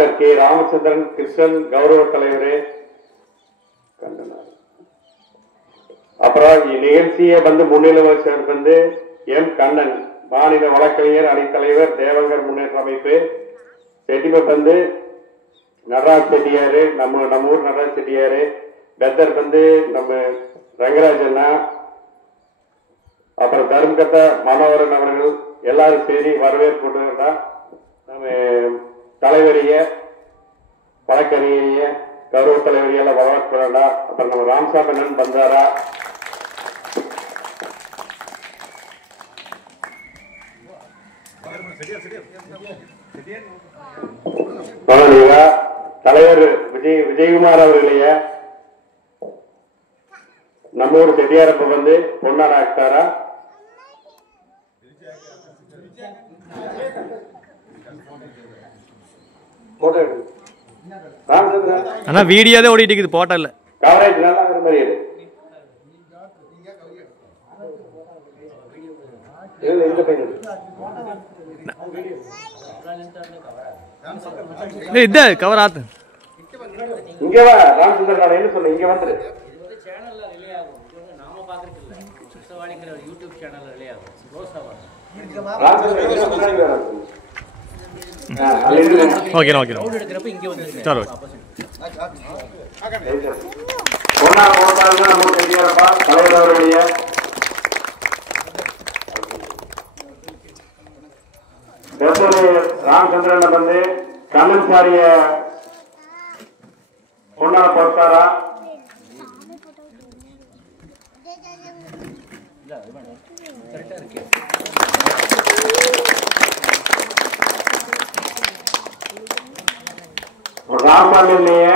Doctor K Ramachandran Krishnan கௌரவ தலைவரே. அப்புறம் இந்நிகழ்ச்சியை முன்னிலை வச்சவர் எம் கண்ணன், மாநில வழக்கறிஞர் அணித்தலைவர், தேவங்கர் முன்னேற்ற அமைப்பு. செட்டிமப் நடராஜ் செட்டியாரு, நம்ம ஊர் நடராஜ் செட்டியாரு. பெத்தர் நம்ம ரங்கராஜ் அண்ணா, அப்புறம் தர்மகத்தா மனோகரன் அவர்கள் எல்லாரும் சரி வரவேற்பு. நம்ம தலைவரிய வழக்கறிஞரிய கௌரவ தலைவரியெல்லாம் வரவேற்பு. அப்புறம் நம்ம ராம்சாமி அண்ணன் பந்தாரா, தலைவர் விஜயகுமார் அவர்களைய நம்ம ஊர் செட்டியாரப்ப பொன்னாடா ஆக்டாரா. ஆனா வீடியோவே ஓடிட்டு இருக்குது, போட்டோ இல்ல. கவரேஜ் நல்லா இருக்கிற மாதிரி இருக்கு. இது கவர் ஆத்து இங்க வா ராமச்சந்திரன், நான் என்ன சொன்னேன், இங்க வந்துரு. சேனல்ல ரிலே ஆகும், நாம பாக்குறது இல்ல. சிசவாளிங்கற யூடியூப் சேனல்ல ரிலே ஆகும். க்ளோஸ் ஆகும். ஓகே ஓகே ரவுண்ட் எடுக்கறப்ப இங்க வந்துருங்க. சரி ஒண்ணா போட்டாங்க நம்ம செட்டியாரப்பா தலைவர் அவர்களே. ராமச்சந்திரன் கண்ணன் சாரிய பொண்ணா பொறுத்தாரா. ராமலிய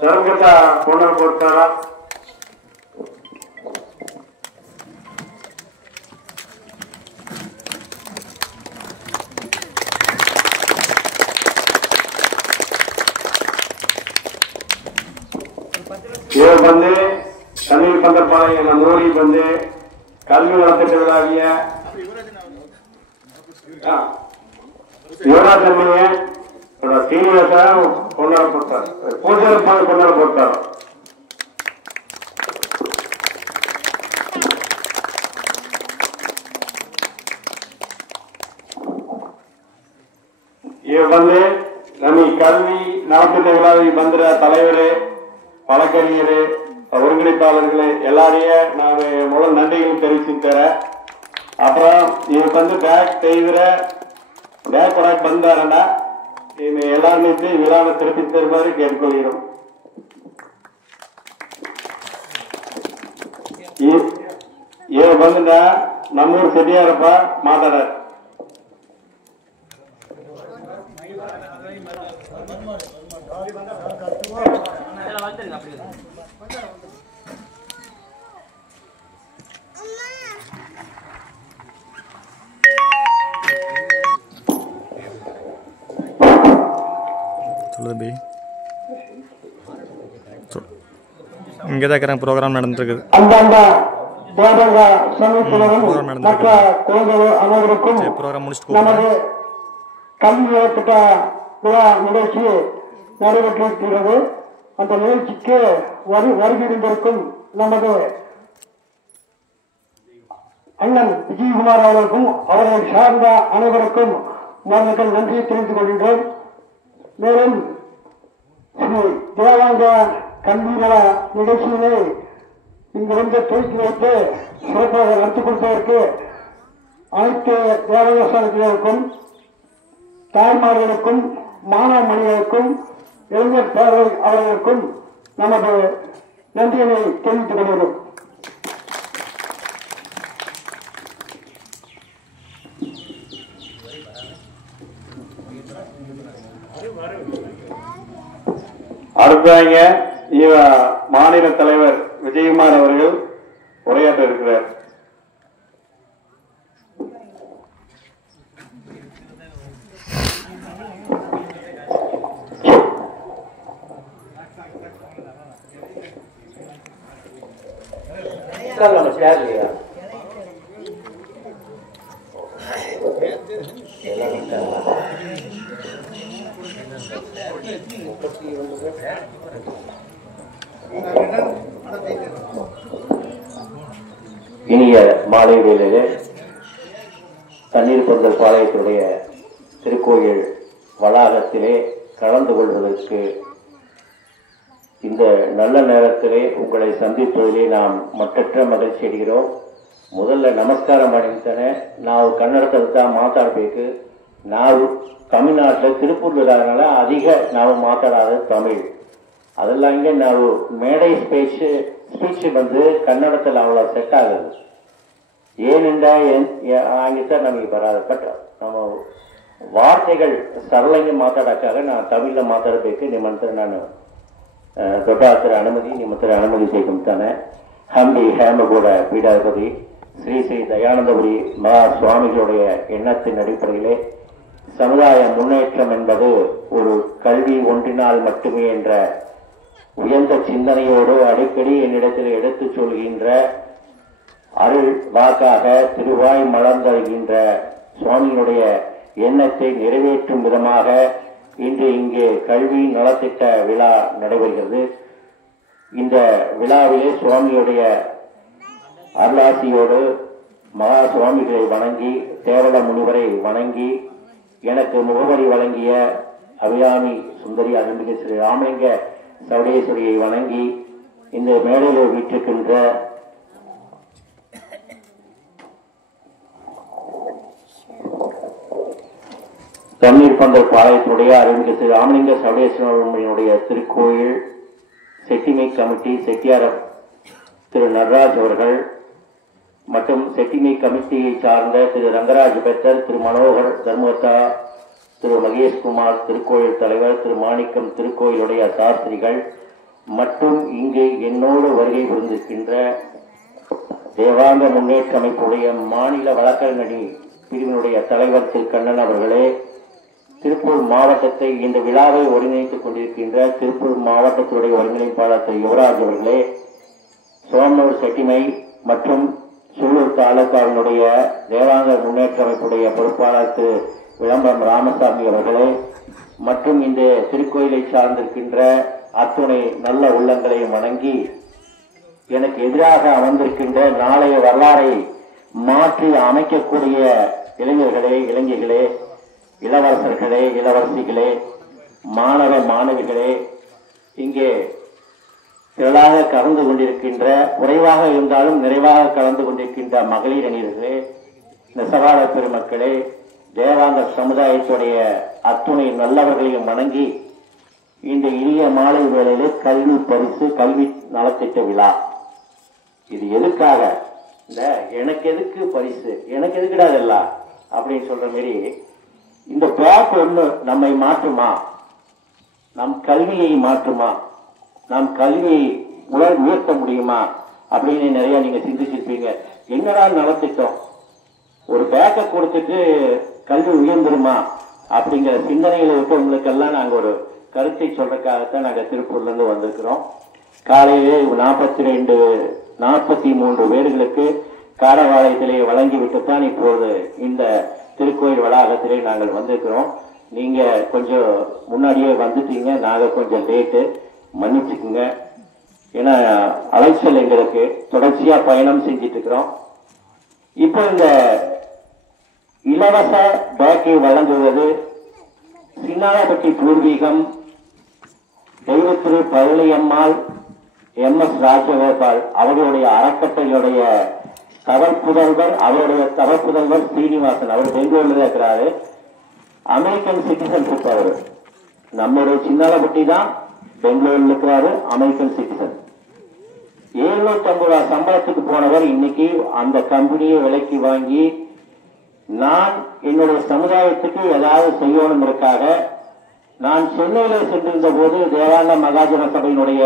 தர்மகத்தா பொண்ணா பொறுத்தாரா. இவர் தண்ணீர் பந்தப்பாளையம் நோடி கல்வி வளர்த்திட்ட விழாவிய யுவராஜன்மைய சீனிவாசா கொண்டாட போட்டார், பூஜை கொண்டாட போட்டார். இவர் நம்ம கல்வி நலத்திட்ட விழாவை தலைவர், வழக்கறிஞர், ஒருங்கிணைப்பாளர்களே எல்லாரையும் நான் முதல் நன்றிகள் தெரிவிச்சுக்கிறேன். அப்புறம் இவர் பேக் செய்கிற பேக் ப்ராடக்ட் வந்தாருன்னா எல்லாருமே விழாவை திருப்பி தருமாறு கேட்டுக்கொள்கிறோம். இவர் நம்ம ஊர் செட்டியாரப்பா மாட்டார். இங்கதான் ப்ரோக்ராம் நடந்துருக்குது. ப்ரோக்ராம் முடிச்சுட்டு கல்வி ஏற்பட்ட விழா நிகழ்ச்சி நடைபெற்றிருக்கிறது. அந்த நிகழ்ச்சிக்கு வருகின்றிருக்கும் நமது அண்ணன் விஜயகுமார் அவர்களுக்கும் அவர்களை சார்ந்த அனைவருக்கும் நாங்கள் நன்றியை தெரிவித்துக் கொள்கின்றோம். மேலும் ஸ்ரீ தேவாங்க கல்வி நல நிகழ்ச்சியினை இங்கிருந்து துவக்கி வைத்து சிறப்பாக நடத்தி கொடுப்பதற்கு அனைத்து தேவதாசர்களுக்கும், தாய்மார்களுக்கும், மாணவ மணிகளுக்கும், இளைஞர் பேரவை அவர்களுக்கும் நமது நன்றியினை தெரிவித்துக் கொள்கிறோம். அடுத்தவங்க மாநில தலைவர் விஜயகுமார் அவர்கள் உரையாற்ற இருக்கிறார். இனிய மாலை வேளையிலே தண்ணீர் பந்தல் பாளையத்துடைய திருக்கோயில் வளாகத்திலே கலந்து கொள்வதற்கு இந்த நல்ல நேரத்திலே உங்களை சந்திப்பதிலே நாம் ಮಟ್ಟற்ற ಮகிழ்ச்சி ಅடைகிறோம். ಮೊದಲ ನಮಸ್ಕಾರ ಮಾಡಿರ್ತಾನೆ. ನಾವು ಕನ್ನಡದಲ್ಲಿ ಮಾತಾಡಬೇಕು. ನಾವು ತಮಿಳುನಾட்டில் திருப்பூர்ல அதிக ನಾವು ಮಾತಾಡೋದು தமிழ். அதெல்லாம் இங்கே ನಾವು மேடை ஸ்பீச் வந்து ಕನ್ನಡದಲ್ಲಿ அவ்வளோ செட் ஆகுது. ஏனென்றா ஆங்கிட்ட நமக்கு வராது. பட் நம்ம ವಾರ್ತೆಗಳು ಸರಳಂಗೆ ಮಾತಾಡಕ್ಕಾಗ ನಾನು ತಮಿಳ್ನ ಮಾತಾಡಬೇಕು. ನಿಮ್ಮ ಹತ್ರ ನಾನು ದೊಡ್ಡ ಹತ್ರ ಅನುಮತಿ ನಿಮ್ಮ ಹತ್ರ ಅನುಮತಿ ತೆಗೆದುಕೊಂತಾನೆ. ಹಂಬಿ ಹೇಮಗೌಡ ಪೀಠಾಧಿಪತಿ ஸ்ரீ ஸ்ரீ தயானந்தபுரி மகா சுவாமிகளுடைய எண்ணத்தின் அடிப்படையிலே சமுதாய முன்னேற்றம் என்பது ஒரு கல்வி ஒன்றினால் மட்டுமே என்ற உயர்ந்த சிந்தனையோடு அடிக்கடி என்னிடத்தில் எடுத்துச் சொல்கின்ற அருள் வாக்காக திருவாய் மலர்ந்தருகின்ற சுவாமியினுடைய எண்ணத்தை நிறைவேற்றும் விதமாக இன்று இங்கே கல்வி நலத்திட்ட விழா நடைபெறுகிறது. இந்த விழாவிலே சுவாமியுடைய அருளாசியோடு மகா சுவாமிகளை வணங்கி தேவல முனிவரை வணங்கி எனக்கு முகவரி வழங்கிய அபிராமி சுந்தரி அருள்மிகு ஸ்ரீ ராமலிங்க சவுடேஸ்வரியை வணங்கி இந்த மேடையில் வீற்றிருக்கின்ற தண்ணீர் பந்தல் பாளையத்தினுடைய அருள்மிகு ஸ்ரீ ராமலிங்க சவுடேஸ்வரனுடைய திருக்கோயில் செட்டிமை கமிட்டி செட்டியார் திரு நடராஜ் அவர்கள் மற்றும் செட்டிமை கமிட்டியை சார்ந்த திரு ரங்கராஜ் பெத்தர், திரு மனோகர் தர்மத்தா, திரு மகேஷ்குமார் திருக்கோயில் தலைவர், திரு மாணிக்கம் திருக்கோயிலுடைய சாஸ்திரிகள் மற்றும் இங்கு என்னோடு வருகை புரிந்திருக்கின்ற தேவாங்க முன்னேற்ற அமைப்புடைய மாநில வழக்கறிஞர் பிரிவினுடைய தலைவர் திரு கண்ணன் அவர்களே, திருப்பூர் மாவட்டத்தை இந்த விழாவை ஒருங்கிணைத்துக் கொண்டிருக்கின்ற திருப்பூர் மாவட்டத்தினுடைய ஒருங்கிணைப்பாளர் திரு யுவராஜ் அவர்களே, சோமனூர் செட்டிமை மற்றும் சூலூர் தாலுகாவினுடைய தேவாங்க முன்னேற்ற அமைப்புடைய பொறுப்பாளர் திரு விளம்பரம் ராமசாமி அவர்களே மற்றும் இந்த திருக்கோயிலை சார்ந்திருக்கின்ற அத்துணை நல்ல உள்ளங்களையும் வணங்கி எனக்கு எதிராக அமர்ந்திருக்கின்ற நாளைய வரலாறை மாற்றி அமைக்கக்கூடிய இளைஞர்களே, இளைஞர்களே, இளவரசர்களே, இளவரசிகளே, மாணவ மாணவிகளே, இங்கே திரளாக கலந்து கொண்டிருக்கின்ற, குறைவாக இருந்தாலும் நிறைவாக கலந்து கொண்டிருக்கின்ற மகளிர் அணியர்களே, நெசவாளர் பெருமக்களே, தேவாங்க சமுதாயத்துடைய அத்துணை நல்லவர்களையும் வணங்கி இந்த இனிய மாலை வேளையிலே கல்வி பரிசு கல்வி நலத்திட்ட விழா. இது எதுக்காக? இந்த எனக்கு எதுக்கு பரிசு, எனக்கு எதுக்குடா இதெல்லாம் அப்படின்னு சொல்ற மாதிரி இந்த பேக் ஒண்ணு நம்மை மாற்றுமா, நம் கல்வியை மாற்றுமா, நாம் கல்வியை உயர்த்த முடியுமா அப்படின்னு நிறைய நீங்க சிந்திச்சிருப்பீங்க. என்னடா நலத்திட்டம், ஒரு பேக்கை கொடுத்துட்டு கல்வி உயர்ந்துருமா அப்படிங்கிற சிந்தனையில் இருக்கவங்களுக்கெல்லாம் நாங்கள் ஒரு கருத்தை சொல்றதுக்காகத்தான் நாங்கள் திருப்பூர்ல இருந்து வந்திருக்கிறோம். காலையிலே 43 வீடுகளுக்கு காரவாளையத்திலே வழங்கிவிட்டுத்தான் இப்போது இந்த திருக்கோயில் வளாகத்திலே நாங்கள் வந்திருக்கிறோம். நீங்க கொஞ்சம் முன்னாடியே வந்துட்டீங்க, நாங்கள் கொஞ்சம் லேட்டு, மன்னிச்சுக்குங்க. ஏன்னா அலைச்சல் எங்களுக்கு தொடர்ச்சியா பயணம் செஞ்சிட்டு இருக்கிறோம். இப்போ இந்த இலவச பேக்கை வழங்குவது சின்னாலப்பட்டி பூர்வீகம் தெய்வத்திரு பழனியம்மாள் MS ராஜகோபால் அவர்களுடைய அறக்கட்டளையுடைய தவப்புதல்வர், அவருடைய தவப்புதல்வர் ஸ்ரீனிவாசன். அவர் பெங்களூர்ல தான் இருக்கிறாரு. American citizenship. அவர் நம்மளுடைய சின்னாலப்பட்டி தான், பெங்களூர்ல இருக்கிறாரு, அமெரிக்கன் சிட்டிசன். 750 ரூபாய் சம்பளத்துக்கு போனவர் இன்னைக்கு அந்த கம்பெனியை விலைக்கு வாங்கி நான் என்னுடைய சமுதாயத்துக்கு ஏதாவது செய்யணுங்கிறதுக்காக நான் சென்னையில சென்றிருந்த போது தேவாங்க மகாஜன சபையினுடைய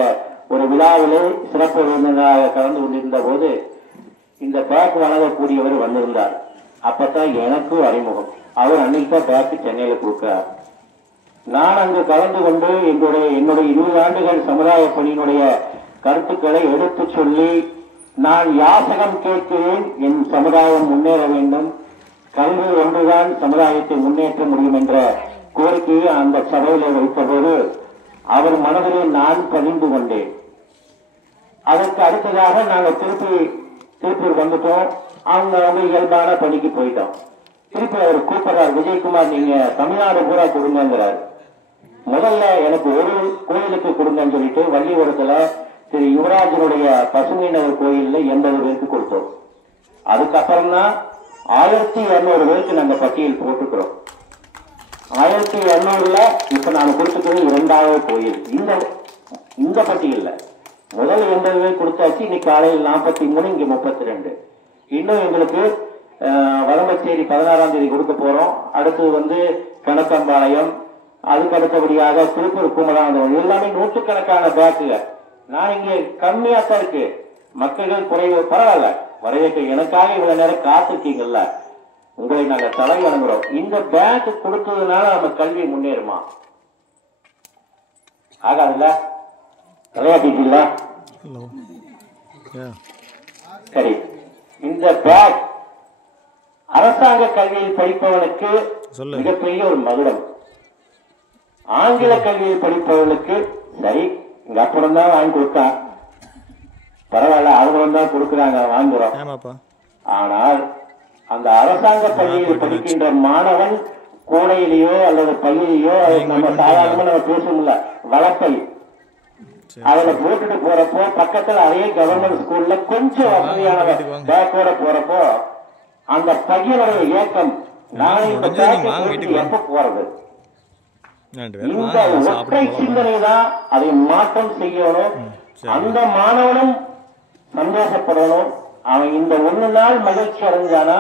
ஒரு விழாவிலே சிறப்பு விருந்தினராக கலந்து கொண்டிருந்த போது இந்த பேக் வழங்கக்கூடியவர் வந்திருந்தார். அப்பதான் எனக்கு அறிமுகம். அவர் அன்னைக்கு தான் பேக் சென்னையில கொடுக்கிறார். நான் அங்கு கலந்து கொண்டு என்னுடைய 20 ஆண்டுகள் சமுதாய பணியினுடைய கருத்துக்களை எடுத்து சொல்லி நான் யாசகம் கேட்கிறேன், என் சமுதாயம் முன்னேற வேண்டும், கல்வி ஒன்றுதான் சமுதாயத்தை முன்னேற்ற முடியும் என்ற கோரிக்கையை அந்த சபையில வைத்தபோது அவர் மனதிலே நான் பதிந்து கொண்டேன். அதற்கு அடுத்ததாக நாங்க திருப்பூர் வந்துட்டோம். அவங்க இயல்பான பணிக்கு போயிட்டோம். திருப்பி அவர் கூப்பிடுறார், விஜயகுமார் நீங்க தமிழ்நாடு பூரா கொடுங்கிறார். முதல்ல எனக்கு ஒரு கோயிலுக்கு கொடுங்கன்னு சொல்லிட்டு வள்ளியூரத்துல திரு யுவராஜனுடைய பசுமை நகர் கோயில்ல 80 பேருக்கு கொடுத்தோம். அதுக்கப்புறம் தான் 1200 பேருக்கு நாங்க பட்டியல் போட்டுக்கிறோம். 1200ல இப்ப நாம கொடுத்துக்கிறது 2வது கோயில். இந்த பட்டியல்ல முதல் 80 பேர் கொடுத்தாச்சு. இன்னைக்கு காலையில் 43, இங்க 32. இன்னும் எங்களுக்கு வடமச்சேரி 16ஆம் தேதி கொடுக்க போறோம். அடுத்து கணக்கம்பாளையம், அதுக்கு அடுத்தபடியாக திருப்பூர் குமராந்தம், எல்லாமே நூற்றுக்கணக்கான பேக்குங்க. நான் இங்க கம்மியாத்தான் இருக்கு, மக்கள் குறைவு, பரவாயில்ல. வரவேற்க எனக்காக இவ்வளவு நேரம் காத்திருக்கீங்கல்ல, உங்களை நாங்க தலை வணங்குறோம். இந்த பேங்க் கொடுத்ததுனால நம்ம கல்வி முன்னேறுமா? ஆகாதுல்ல, விளையாட்டில. சரி, இந்த பேங்க் அரசாங்க கல்வியில் படிப்பவனுக்கு மிகப்பெரிய ஒரு மகுடம். ஆங்கில கல்வியில் படிப்பவர்களுக்கு சரி, இங்க அப்புறம் தான் வாங்கி கொடுத்தா பரவாயில்ல, அவங்களும் தான் கொடுக்குறாங்க, வாங்குறோம். ஆனால் அந்த அரசாங்க பள்ளியில் படிக்கின்ற மாணவன் கோடையிலேயோ அல்லது பள்ளியிலேயோ நம்ம சாதாரணமா நம்ம பேசணும்ல, வளர்ப்பை அதுல போட்டுட்டு போறப்போ பக்கத்துல அதே கவர்மெண்ட் ஸ்கூல்ல கொஞ்சம் வசதியான பேக்கோட போறப்போ அந்த பையனுடைய இயக்கம், நான் இந்த பேக்கை எப்ப போறது? இந்த ஒற்றை சிந்தனை தான் அதை மாற்றம் செய்யணும். அந்த மாணவனும் சந்தோஷப்படணும். அவன் இந்த ஒரு நாள் மகிழ்ச்சி அடைஞ்சானா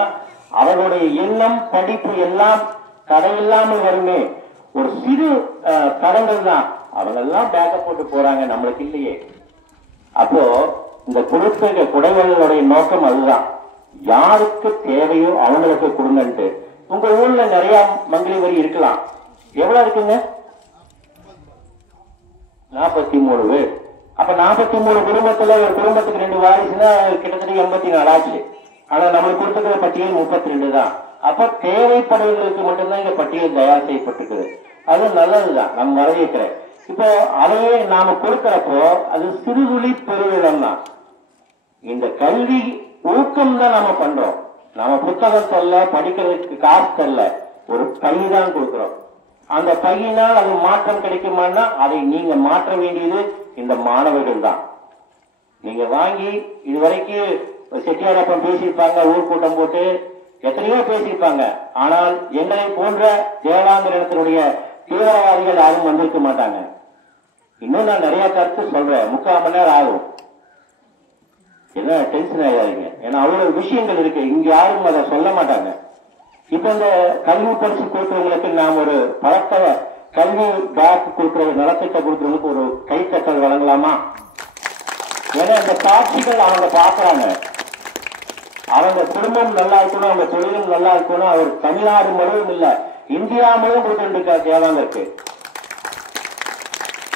அவனுடைய எண்ணம், படிப்பு எல்லாம் தடையில்லாமல் வருமே. ஒரு சிறு தடங்கள் தான், அவங்க எல்லாம் பேக்கப் போட்டு போறாங்க, நம்மளுக்கு இல்லையே. அப்போ இந்த கொடுத்த குடைவர்களுடைய நோக்கம் அதுதான், யாருக்கு தேவையோ அவங்களுக்கு கொடுங்கன்ட்டு. உங்க ஊர்ல நிறைய மங்கிலி வரி இருக்கலாம். எவ்வளவு இருக்குங்க? 43 பேர். அப்ப 43 குடும்பத்துல ஒரு குடும்பத்துக்கு 2 வாரிசுனா கிட்டத்தட்ட 84 ஆச்சு. ஆனா நம்மளுக்கு கொடுத்துக்கிற பட்டியல் 32 தான். அப்ப தேவைப்படுவதற்கு மட்டும்தான் இங்க பட்டியல் தயார் செய்யப்பட்டிருக்குது. அது நல்லதுதான், நம்ம வரவேற்கிறேன். இப்போ அதையே நாம கொடுக்கிறப்போ அது சிறுதுளி பெருவிடம் தான். இந்த கல்வி ஊக்கம் தான் நாம பண்றோம். நம்ம புத்தகம் சொல்ல, படிக்கிறதுக்கு காசு தரல, ஒரு பை தான் கொடுக்கிறோம். அந்த பையினால் அது மாற்றம் கிடைக்குமான்னா அதை நீங்க மாற்ற வேண்டியது இந்த மாணவர்கள் தான். நீங்க வாங்கி இதுவரைக்கும் செட்டியாரப்பம் பேசியிருப்பாங்க, ஊர் கூட்டம் போட்டு எத்தனையோ பேசியிருப்பாங்க. ஆனால் எங்களை போன்ற தேவாங்கர் இடத்தினுடைய தீவிரவாதிகள் யாரும் வந்திருக்க மாட்டாங்க. இன்னும் நான் நிறைய கருத்து சொல்றேன், 3/4 மணி நேரம் ஆகும். என்ன டென்ஷன் ஆகாதீங்க, ஏன்னா அவ்வளவு விஷயங்கள் இருக்கு, இங்க யாரும் அதை சொல்ல மாட்டாங்க. இப்ப இந்த கல்வி பரிசு கொடுக்கிறவங்களுக்கு நாம் ஒரு பழக்க கல்வி பேக் கொடுக்கிற நலத்திட்ட கொடுக்கிறவங்களுக்கு ஒரு கைத்தட்டல் வழங்கலாமா? ஏன்னா இந்த காட்சிகள் அவங்க பாக்குறாங்க, அவங்க குடும்பம் நல்லா இருக்கணும், அவங்க தொழிலும் நல்லா இருக்கணும். அவர் தமிழ்நாடு முழுவதும் இல்ல, இந்தியா முழுவதும் கொடுத்துட்டு இருக்காரு தேவாங்கருக்கு.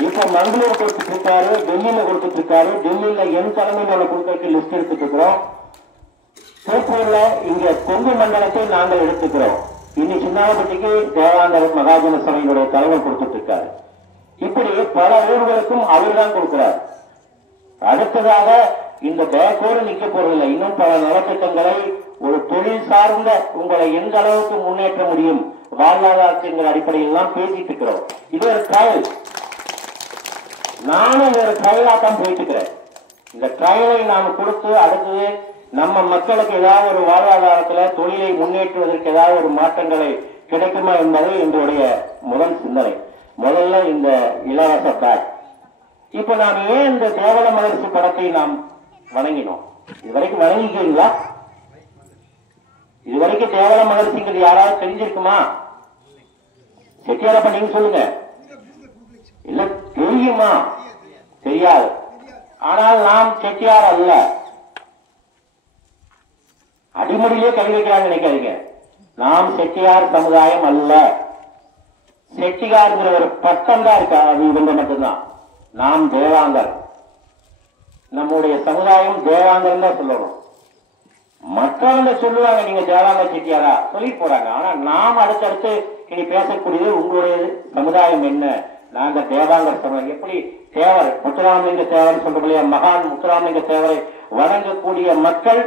இப்ப மங்களூர் கொடுத்துட்டு இருக்காரு, டெல்லியில கொடுத்துட்டு இருக்காரு. டெல்லியில என் தலைமையில கொடுக்கறதுக்கு லிஸ்ட் எடுத்துட்டு இருக்கிறோம். திருப்பூர்ல இங்க கொங்கு மண்டலத்தை நாங்கள் எடுத்துக்கிறோம். இனி சின்னாபட்டிக்கு தேவாங்கர் மகாஜன சபையினுடைய தலைவர் கொடுத்துட்டு இருக்காரு. இப்படி பல ஊர்களுக்கும் அவர் தான் கொடுக்கிறார். அடுத்ததாக இந்த பேக்கோடு நிக்க போறதில்லை, இன்னும் பல நலத்திட்டங்களை ஒரு தொழில் சார்ந்த உங்களை எந்த அளவுக்கு முன்னேற்ற முடியும் வாழ்வாதாரத்தின் அடிப்படையில் தான் பேசிட்டு இருக்கிறோம். இது ஒரு ட்ரையல், நானும் ஒரு ட்ரையலா தான் போயிட்டு இருக்கிறேன். இந்த ட்ரையலை நாம் கொடுத்து அடுத்தது நம்ம மக்களுக்கு ஏதாவது ஒரு வாழ்வாதாரத்துல தொழிலை முன்னேற்றுவதற்கு ஏதாவது ஒரு மாற்றங்களை கிடைக்குமா என்பது எங்களுடைய முதல் சிந்தனை. முதல்ல இந்த இலவச பேக். இப்ப நாம் ஏன் இந்த தேவல மகர்ஷி படத்தை நாம் வணங்கினோம்? இதுவரைக்கும் வணங்கிக்கிறீங்களா? இதுவரைக்கும் தேவல மகர்ஷிங்கிறது யாராவது தெரிஞ்சிருக்குமா? செட்டியாரப்ப நீங்க சொல்லுங்க. இல்ல தெரியுமா? தெரியாது. ஆனால் நாம் செட்டியார் அல்ல, அடிமடியிலே கை வைக்கிறாங்க நினைக்காதீங்க. நாம் செட்டியார் சமுதாயம் அல்ல. செட்டியார்ங்கிற ஒரு பட்டம் தான் இருக்கா, அது இவங்க மட்டும்தான். நாம் தேவாங்கர், நம்முடைய சமுதாயம் தேவாங்கர் தான் சொல்லணும். மற்றவங்க சொல்லுவாங்க நீங்க தேவாங்கர் செட்டியாரா சொல்லிட்டு போறாங்க. ஆனா நாம் அடுத்தடுத்து இனி பேசக்கூடியது உங்களுடைய சமுதாயம் என்ன. நாங்க தேவாங்கர் சமுதாயம் எப்படி தேவர் முத்துராமலிங்க தேவர் சொல்றபடியா மகான் முத்துராமலிங்க தேவரை வணங்கக்கூடிய மக்கள்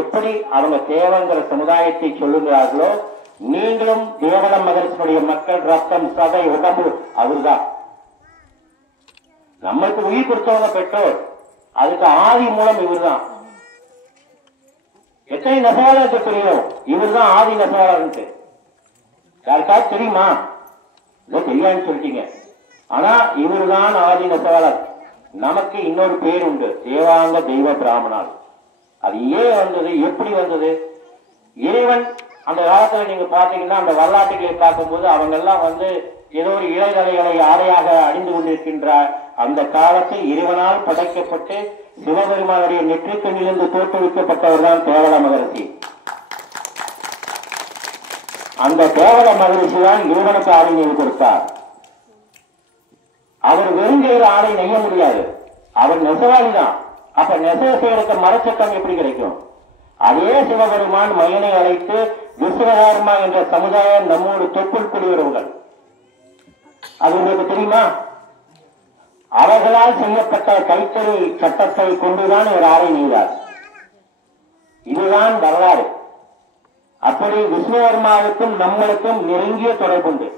எப்படி அவங்க தேவங்கிற சமுதாயத்தை சொல்லுகிறார்களோ, நீங்களும் தேவன மகர்ஷனுடைய மக்கள். ரத்தம் சதை உடம்பு அவர்தான். நம்மளுக்கு உயிர் கொடுத்தவங்க பெற்றோர், அதுக்கு ஆதி மூலம் இவர் தான். எத்தனை நெசவாளருக்கு தெரியும் இவர் தான் ஆதி நெசவாளர். யாருக்காவது தெரியுமா? தெரியாதுன்னு சொல்லிட்டீங்க. ஆனா இவர் தான் ஆதி நெசவாளர். நமக்கு இன்னொரு பேர் உண்டு, தேவாங்க தெய்வ பிராமணால். அது ஏன் வந்தது, எப்படி வந்தது? இறைவன் அந்த காலத்துல நீங்க பாத்தீங்கன்னா அந்த வரலாற்றுகளை பார்க்கும்போது அவங்க எல்லாம் ஏதோ ஒரு இளைதலைகளை ஆடையாக அணிந்து கொண்டிருக்கின்ற அந்த காலத்தில் இறைவனால் படைக்கப்பட்டு சிவபெருமானுடைய நெற்றிக்கண்ணிலிருந்து தோற்றுவிக்கப்பட்டவர் தான் தேவல மகரிஷி. அந்த தேவல மகரிஷி தான் இறைவனுக்கு ஆடை நெய்து கொடுத்தார். அவர் வெறுங்கையில் ஆடை நெய்ய முடியாது, அவர் நெசவாளி தான். அப்ப நெசவு செய்யறதுக்கு மரச்சட்டம் எப்படி கிடைக்கும்? அதே சிவபெருமான் மகனை அழைத்து விஸ்வகர்மா என்ற சமுதாயம் நம்மோடு தொப்புள் குடியுறவுகள். அது உங்களுக்கு தெரியுமா? அவர்களால் செய்யப்பட்ட கைத்தறி சட்டத்தை கொண்டுதான் இவர் ஆடை நெய்தார். இதுதான் வரலாறு. அப்படி விஸ்வகர்மாவுக்கும் நம்மளுக்கும் நெருங்கிய தொடர்புண்டு.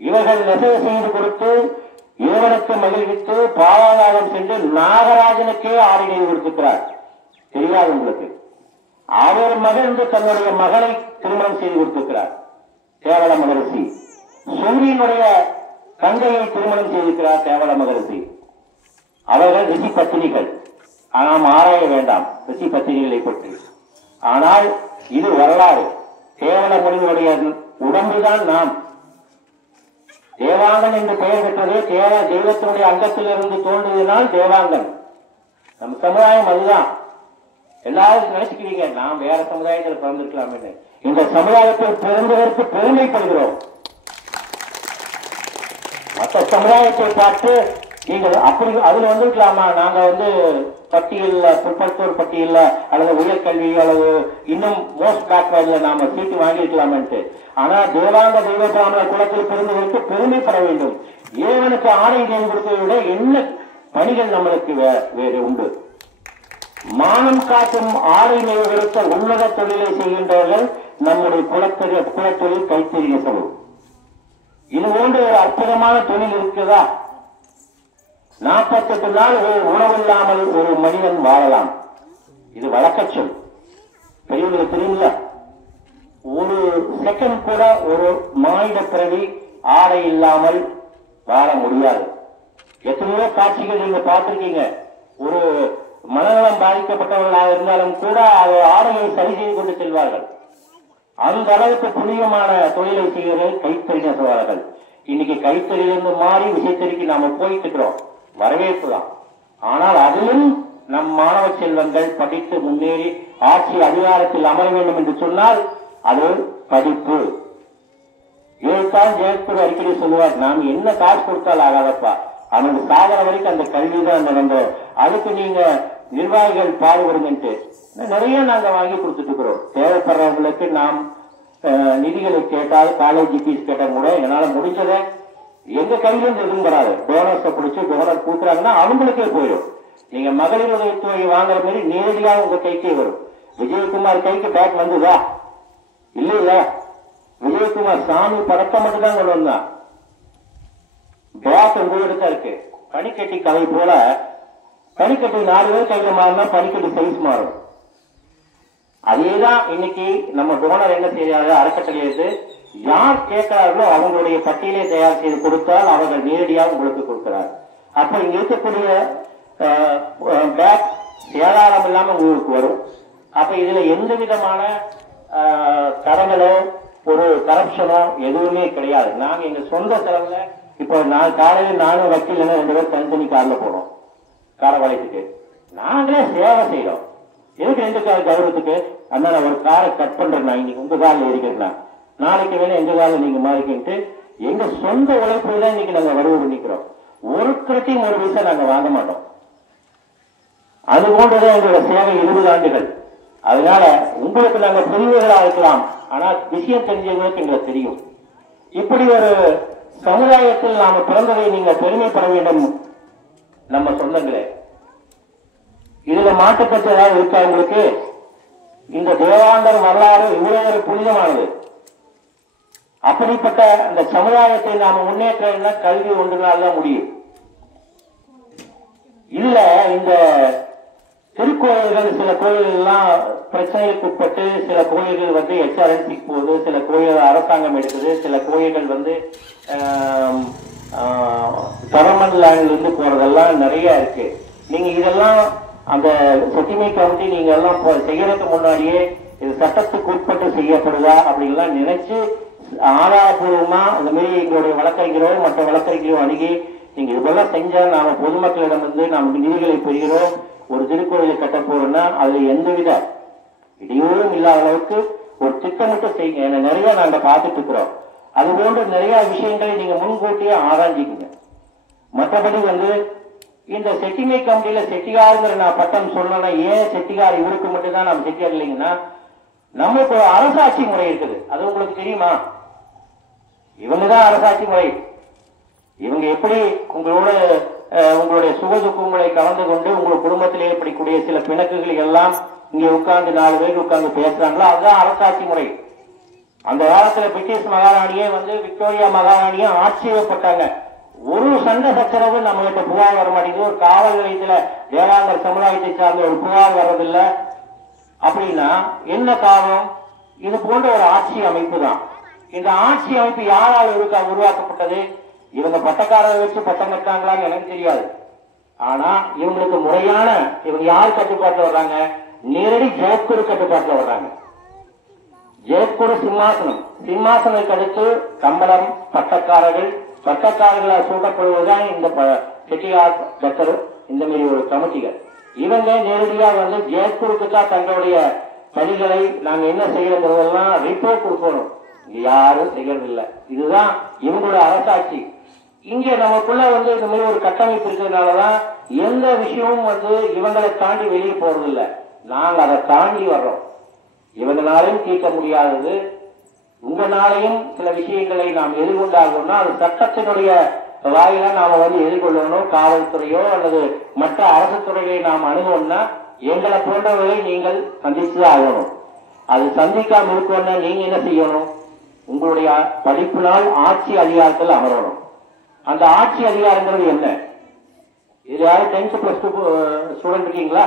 இவர்கள் நெசவு செய்து கொடுத்து இறைவனுக்கு மகிழ்வித்து பாவாதாரம் சென்று நாகராஜனுக்கே ஆடை நெய்து கொடுத்திருக்கிறார். தெரியாது உங்களுக்கு? அவர் மகிழ்ந்து தன்னுடைய மகளை திருமணம் செய்து கொடுத்திருக்கிறார் தேவல மகரிஷி. சூரியனுடைய தங்கையை திருமணம் செய்திருக்கிறார் தேவல மகரிஷி. அவர்கள் ரிஷி பத்தினிகள். நாம் ஆராய வேண்டாம் ரிஷி பத்தினிகளை பற்றி. ஆனால் இது வரலாறு. தேவல முனிவருடைய உடம்புதான் நாம். தேவாங்கன் என்று பெயர் பெற்றது தெய்வத்தினுடைய அங்கத்திலிருந்து தோன்றியதனால் தேவாங்கன். நம் சமுதாயம் அதுதான். எல்லாரும் நினைச்சுக்கிறீங்க நாம் வேற சமுதாயத்தில் பிறந்திருக்கலாம் என்று. இந்த சமுதாயத்தில் பிறந்ததற்கு பெருமைப்படுகிறோம். மற்ற சமுதாயத்தை பார்த்து நீங்கள் அப்படி அதுல வந்துருக்கலாமா? நாங்க பட்டியல்ல பிற்படுத்தோர் பட்டியல்ல அல்லது உயர்கல்வி அல்லது இன்னும் மோஸ்ட் பேக்வர்ட்ல நாம சீட்டு வாங்கியிருக்கலாம்ட்டு. ஆனா தேவாங்க தெய்வ பிராமண குலத்தில் பிறந்ததற்கு பெருமைப்பட வேண்டும். இறைவனுக்கு ஆடை நெய்து கொடுத்ததை விட என்ன பணிகள் நம்மளுக்கு வேறு உண்டு? மானம் காட்டும் ஆடை நெய்வதற்கு உன்னத தொழிலை செய்கின்றவர்கள் நம்முடைய குலத்தொழில் கைத்தறி நெசவு. இது போன்ற ஒரு அற்புதமான தொழில் இருக்குதா? 48 நாள் ஒரு உணவில்லாமல் ஒரு மனிதன் வாழலாம். இது வழக்க சொல். பெரியவர்களுக்கு தெரியுங்களா? ஒரு செகண்ட் கூட ஒரு மானிட பிறவி ஆடை இல்லாமல் வாழ முடியாது. எத்தனையோ காட்சிகள் நீங்க பார்த்திருக்கீங்க. ஒரு மனநலம் பாதிக்கப்பட்டவர்களாக இருந்தாலும் கூட அதை ஆடையை சரி செய்து கொண்டு செல்வார்கள். அந்த அளவுக்கு புனிதமான தொழிலை செய்வர்கள் கைத்தறி நெசவாளர்கள். இன்னைக்கு கைத்தறியிலிருந்து மாறி விசைத்தறிக்கு நாம போயிட்டு இருக்கிறோம். வரவேற்பு தான். ஆனால் அதிலும் நம் மாணவ செல்வங்கள் படித்து முன்னேறி ஆட்சி அதிகாரத்தில் அமர வேண்டும் என்று சொன்னால் அது படிப்பு. இதைத்தான் ஜெயக்குரு அடிக்கடி சொல்லுவார், நாம் என்ன காசு கொடுத்தால் ஆகாதப்பா, அவனுக்கு சாதனை வரைக்கும் அந்த கல்வி தான் நடந்தோம். அதுக்கு நீங்க நிர்வாகிகள் பாடுபடுங்கன்ட்டு நிறைய நாங்க வாங்கி கொடுத்துட்டு இருக்கிறோம். தேவைப்படுறவங்களுக்கு நாம் நிதிகளை கேட்டால் காலேஜ் ஃபீஸ் கேட்டால் கூட என்னால முடிஞ்சதை எங்க கையிலும் எதுவும் வராது. டோனர்ஸை பிடிச்சி டோனர் கொடுக்குறாங்கன்னா அவங்களுக்கே போயிடும். நீங்க மகளிர் உதவித்தொகை வாங்குற மாதிரி நேரடியாக உங்க கைக்கே வரும். விஜயகுமார் கைக்கு பேக் வந்ததா? இல்ல இல்ல. விஜயகுமார் சாமி படத்தை மட்டும் தான் கொண்டு வந்தான். பேக் உங்ககிட்ட தான் இருக்கு. பனிக்கட்டி கதை போல பனிக்கட்டி 4 பேர் கையில மாறினா பனிக்கட்டி சைஸ் மாறும். அதேதான் இன்னைக்கு நம்ம டோனர் என்ன செய்யறாங்க, அறக்கட்டளை யார் கேட்கிறார்களோ அவங்களுடைய பட்டியலை தயார் செய்து கொடுத்தால் அவர்கள் நேரடியாக உங்களுக்கு கொடுக்கிறார். அப்ப இங்க இருக்கக்கூடிய பேக் ஏதாரம் இல்லாம உங்களுக்கு வரும். அப்ப இதுல எந்த விதமான கடங்களோ ஒரு கரப்ஷனோ எதுவுமே கிடையாது. நாங்க எங்க சொந்த செலவுல இப்போ காலையில் நானும் வக்கீல் 2 பேரும் தனித்தனி காரில் போனோம் காரவாளையத்துக்கு. நாங்களே சேவை செய்யறோம். எதுக்கு 2 கார் கௌரவத்துக்கு? அதனால ஒரு காரை கட் பண்றேன், நான் இன்னைக்கு உங்க காரில் ஏறிக்கிறேன், நாளைக்கு வேணா எங்க காலில் நீங்க மாறிக்கிட்டு எங்க சொந்த உழைப்பு தான் இன்னைக்கு நாங்க வரவு பண்ணிக்கிறோம். ஒரு கட்டையும் ஒரு பைசா நாங்க வாங்க மாட்டோம். அது போன்றதான் எங்களோட சேவை 20 ஆண்டுகள். அதனால உங்களுக்கு நாங்க புரிவுகளா இருக்கலாம், ஆனா விஷயம் தெரிஞ்சவங்களுக்கு எங்களுக்கு தெரியும். இப்படி ஒரு சமுதாயத்தில் நாம பிறந்ததை நீங்க பெருமைப்பட வேண்டும் நம்ம சொந்தங்களே. இதுல மாற்றப்பட்ட ஏதாவது இருக்கா உங்களுக்கு? இந்த தேவாந்தர் வரலாறு இவ்வளவு புனிதமானது. அப்படிப்பட்ட அந்த சமுதாயத்தை நாம முன்னேற்ற கல்வி ஒன்றினால்தான் முடியும். இல்ல இந்த திருக்கோயில்கள், சில கோயில்கள் எல்லாம் பிரச்சனைகளுக்கு உட்பட்டு, சில கோயில்கள் வந்து HRNC போகுது, சில கோயில்கள் அரசாங்கம் எடுக்குது, சில கோயில்கள் வந்து கவர்மெண்ட் லேண்ட்ல இருந்து போறதெல்லாம் நிறைய இருக்கு. நீங்க இதெல்லாம் அந்த செட்டிமை கமிட்டி நீங்க எல்லாம் செய்யறதுக்கு முன்னாடியே இது சட்டத்துக்கு உட்பட்டு செய்யப்படுதா அப்படின்லாம் நினைச்சு ஆதாரபூர்வமா அந்த மாதிரி எங்களுடைய வழக்கறிஞரோ மற்ற வழக்கறிஞரோ அணுகி நீங்க இதெல்லாம் செஞ்சா நாம பொதுமக்களிடம் வந்து நமக்கு நிதிகளை பெறுகிறோம், ஒரு திருக்கோயிலை கட்ட போறோம்னா அதுல எந்தவித இடையூறும் இல்லாத அளவுக்கு ஒரு திட்டமிட்டு செய்யுங்க. நிறைய நாங்க பார்த்துட்டு இருக்கிறோம். அது போன்ற நிறைய விஷயங்களை நீங்க முன்கூட்டியே ஆராய்ச்சிக்குங்க. மற்றபடி வந்து இந்த செட்டிமை கமிட்டியில செட்டியாருங்கிற நான் பட்டம் சொல்லணும்னா, ஏன் செட்டியார் இவருக்கு மட்டும்தான் நம்ம செட்டியார் இல்லைங்கன்னா, நமக்கு ஒரு அரசாட்சி முறை இருக்குது. அது உங்களுக்கு தெரியுமா? இவங்கதான் அரசாட்சி முறை. இவங்க எப்படி உங்களுடைய சுகதுக்கங்களை கலந்து கொண்டு உங்கள் குடும்பத்தில் ஏற்படக்கூடிய சில பிணக்குகளை எல்லாம் இங்க உட்கார்ந்து 4 பேர் உட்கார்ந்து பேசுறாங்களோ அதுதான் அரசாட்சி முறை. அந்த காலத்துல பிரிட்டிஷ் மகாராணியே வந்து விக்டோரியா மகாராணியே ஆட்சேபப்பட்டாங்க. ஒரு சண்டை சச்சரவு நம்ம கிட்ட புகார் வர மாட்டேங்குது, ஒரு காவல் நிலையத்துல தேவாங்கர் சமுதாயத்தை சார்ந்த ஒரு புகார் வர்றதில்லை அப்படின்னா என்ன காரணம்? இது போன்ற ஒரு ஆட்சி அமைப்பு தான். இந்த ஆட்சி அமைப்பு யாரால் உருவாக்கப்பட்டது? இவங்க பட்டக்காரரை வச்சு பட்டம் கட்டாங்களான்னு எனக்கு தெரியாது. ஆனா இவங்களுக்கு முறையான, இவங்க யார் கட்டுப்பாட்டுல வர்றாங்க? நேரடி ஜெயக்குரு கட்டுப்பாட்டுல வர்றாங்க. ஜெயக்குரு சிம்மாசனம், சிம்மாசனத்துக்கு அடுத்து கம்பளம், பட்டக்காரர்களால் சூட்டப்படுவதுதான் இந்த செட்டியார் தக்கர் இந்த மாதிரி ஒரு கமிட்டிகள். இவங்க நேரடியா வந்து ஜெயக்குருக்கு தான் தங்களுடைய பணிகளை நாங்க என்ன செய்யறதெல்லாம் ரிப்போர்ட் கொடுக்கணும். இங்க யாரும் செய்யறது இல்லை. இதுதான் இவங்களோட அரசாட்சி. இங்க நமக்குள்ள வந்து இந்த மாதிரி ஒரு கட்டமைப்பு இருக்கிறதுனாலதான் எந்த விஷயமும் வந்து இவங்களை தாண்டி வெளியே போறது இல்லை. நாங்க அதை தாண்டி வர்றோம். இவங்களாலையும் தீர்க்க முடியாதது, உங்களாலையும் சில விஷயங்களை நாம் எதிர்கொண்டாகணும்னா அது சட்டத்தினுடைய வாயில நாம வந்து எதிர்கொள்ளணும். காவல்துறையோ அல்லது மற்ற அரசு துறைகளை நாம் அணுகணும்னா எங்களை போன்றவர்களை நீங்கள் சந்திச்சுதான் ஆகணும். அது சந்திக்காம இருக்கணும்னா நீங்க என்ன செய்யணும்? உங்களுடைய படிப்பினால் ஆட்சி அதிகாரத்தில் அமரணும். அந்த ஆட்சி அதிகாரங்கிறது என்ன? இது யாரும் 10th + 2 ஸ்டூடெண்ட் இருக்கீங்களா?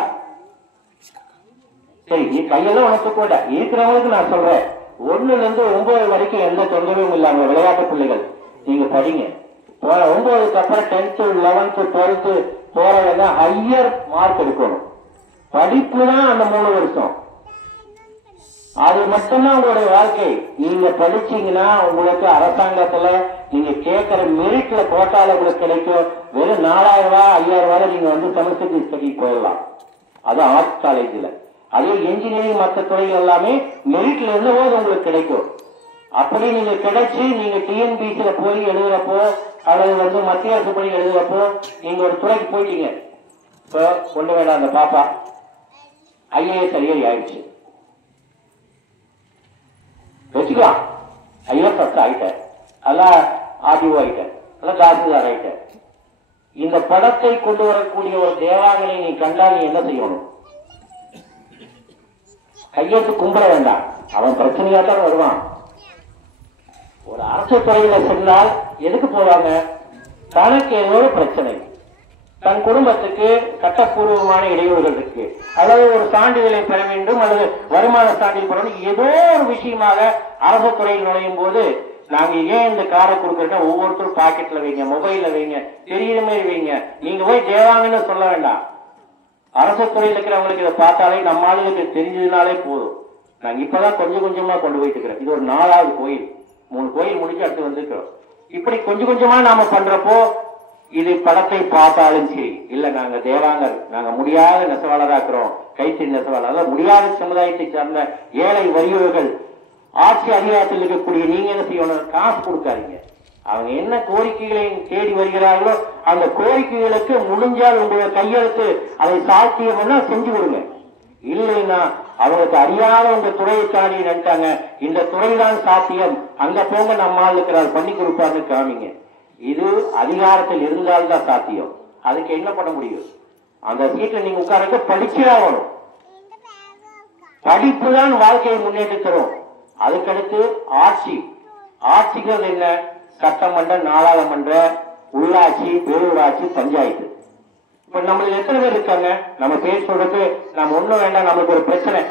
சரி, நீ கையெல்லாம் உனக்கு கூட இருக்கிறவங்களுக்கு நான் சொல்றேன், 1 ல இருந்து 9 வரைக்கும் எந்த தொந்தரவும் இல்லாம விளையாட்டு பிள்ளைகள் நீங்க படிங்க. 9க்கு அப்புறம் 10th 11th 12th போறவங்க ஹையர் மார்க் எடுக்கணும். படிப்பு தான் அந்த 3 வருஷம். அது மட்டும்தான் உங்களுடைய வாழ்க்கை. நீங்க படிச்சீங்கன்னா உங்களுக்கு அரசாங்கத்துல நீங்க கேட்கிற மெரிட்ல போட்டால உங்களுக்கு கிடைக்கும். வெறும் 4000 ரூபாய் 5000 ரூபாய் நீங்க வந்து செமஸ்டர் ஃபீஸ் கட்டி போயிடலாம். அது ஆர்ட்ஸ் காலேஜ்ல. அதே இன்ஜினியரிங் மற்ற துறைகள் எல்லாமே மெரிட்ல இருந்தபோது உங்களுக்கு கிடைக்கும். அப்படி நீங்க கிடைச்சி நீங்க TNPSல போய் எழுதுறப்போ அல்லது வந்து மத்திய அரசு பணி எழுதுறப்போ நீங்க ஒரு துறைக்கு போயிட்டீங்க. இப்போ கொண்டு வேண்டாம், அந்த பாப்பா IAS அதிகாரி ஆயிடுச்சு வச்சுக்கலாம். IAS ஆயிட்டேன், எல்லாம் RDO ஆயிட்டேன், எல்லாம் தாசில்தார் ஆயிட்டேன். இந்த படத்தை கொண்டு வரக்கூடிய ஒரு தேவாங்கனை நீ கண்டால் நீ என்ன செய்யணும்? கையெழுத்து கும்பிட வேண்டாம், அவன் பிரச்சனையா தான் வருவான். ஒரு அரசு துறையில சென்றால் எதுக்கு போவாங்க? தனக்கு ஏதோ ஒரு பிரச்சனை, தன் குடும்பத்துக்கு சட்டப்பூர்வமான இடையூறுகள் இருக்கு, அல்லது ஒரு சான்றிதழை பெற வேண்டும், அல்லது வருமான சான்றிதழ் பெற வேண்டும், ஏதோ ஒரு விஷயமாக அரசு துறையில் நுழையும் போது நாங்க ஏன் இந்த காரை கொடுக்கறோம்? ஒவ்வொருத்தரும் பாக்கெட்ல வைங்க, மொபைல்ல வைங்க, தெரியுற மாதிரி வைங்க. நீங்க போய் தேவாங்கன்னு சொல்ல வேண்டாம். அரசு துறையில் இருக்கிறவங்களுக்கு இதை பார்த்தாலே நம்ம ஆளுங்களுக்கு தெரிஞ்சதுனாலே போதும். நாங்க இப்பதான் கொஞ்சம் கொஞ்சமா கொண்டு போயிட்டு இருக்கிறோம். இது ஒரு 4வது கோயில், 3 கோயில் முடிச்சு அடுத்து வந்திருக்கிறோம். இப்படி கொஞ்சம் கொஞ்சமா நாம பண்றப்போ இது படத்தை பார்த்தாலும் சரி, இல்ல நாங்க தேவாங்கர், நாங்க முடியாத நெசவாளராக இருக்கிறோம், கைத்தறி நெசவாளர், அதாவது முடியாத சமுதாயத்தை சார்ந்த ஏழை வறியவர்கள் ஆட்சி அதிகாரத்தில் இருக்கக்கூடிய நீங்க என்ன செய்யணும்? காசு கொடுக்காதீங்க. அவங்க என்ன கோரிக்கைகளை தேடி வருகிறார்களோ அந்த கோரிக்கைகளுக்கு முடிஞ்சால் உங்களுடைய கையெழுத்து அதை சாத்தியம் செஞ்சு கொடுங்க. இல்லைன்னா அவங்களுக்கு அறியாத உங்க துறையை சாடி நினைச்சாங்க. இந்த துறைதான் சாத்தியம், அங்க போங்க, நம்ம ஆள் இருக்கிறார் பண்ணி கொடுப்பாரு காமிங்க. இது அதிகாரத்தில் இருந்தால்தான் சாத்தியம். அதுக்கு என்ன பண்ண முடியும்? அந்த சீட்ல நீங்க உட்கார்ந்து படிச்சுதான் வரும். படிப்பு தான் வாழ்க்கையை முன்னேற்றி தரும். அதுக்கடுத்து ஆட்சி. ஆட்சிங்கிறது என்ன? சட்டமன்ற, நாடாளுமன்ற, உள்ளாட்சி, பேரூராட்சி, பஞ்சாயத்து. இப்ப நம்மளுக்கு எத்தனை பேர் இருக்காங்க? நம்ம பேர் சொல்றது நம்ம ஒண்ணும் வேண்டாம், நம்மளுக்கு ஒரு பிரச்சனை.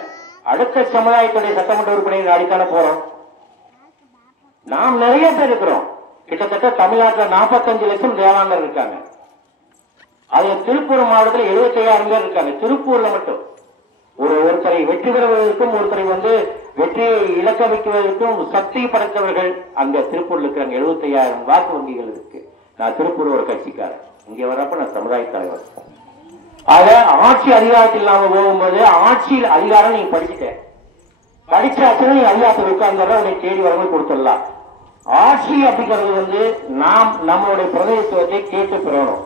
அடுத்த சமுதாயத்துடைய சட்டமன்ற உறுப்பினர் அடித்தான போறோம். நாம் நிறைய பேர் இருக்கிறோம். கிட்டத்தட்ட தமிழ்நாட்டில் 45 லட்சம் தேவாங்கர் இருக்காங்க. அது திருப்பூர் மாவட்டத்தில் 75,000 பேர் இருக்காங்க. திருப்பூர்ல மட்டும் ஒருத்தரை வெற்றி பெறுவதற்கும் ஒருத்தரை வெற்றியை இலக்க வைக்குவதற்கும் சக்தி படைத்தவர்கள் அங்க திருப்பூர்ல இருக்கிறாங்க. 75,000 வாக்கு வங்கிகள் இருக்கு. நான் திருப்பூர் ஒரு கட்சிக்காரன். இங்க வரப்ப நான் சமுதாய தலைவர். ஆக ஆட்சி அதிகாரத்தில் நாம போகும்போது ஆட்சியில் அதிகாரம் நீங்க படிச்சுட்டேன், படிச்சாச்சுன்னா நீ அதிகாரத்தில் உட்கார்ந்து உன்னை தேடி வரவங்க கொடுத்துடலாம். ஆட்சி அப்படிங்கிறது நாம் நம்மளுடைய பிரதிநிதித்துவத்தை கேட்டு பெறணும்.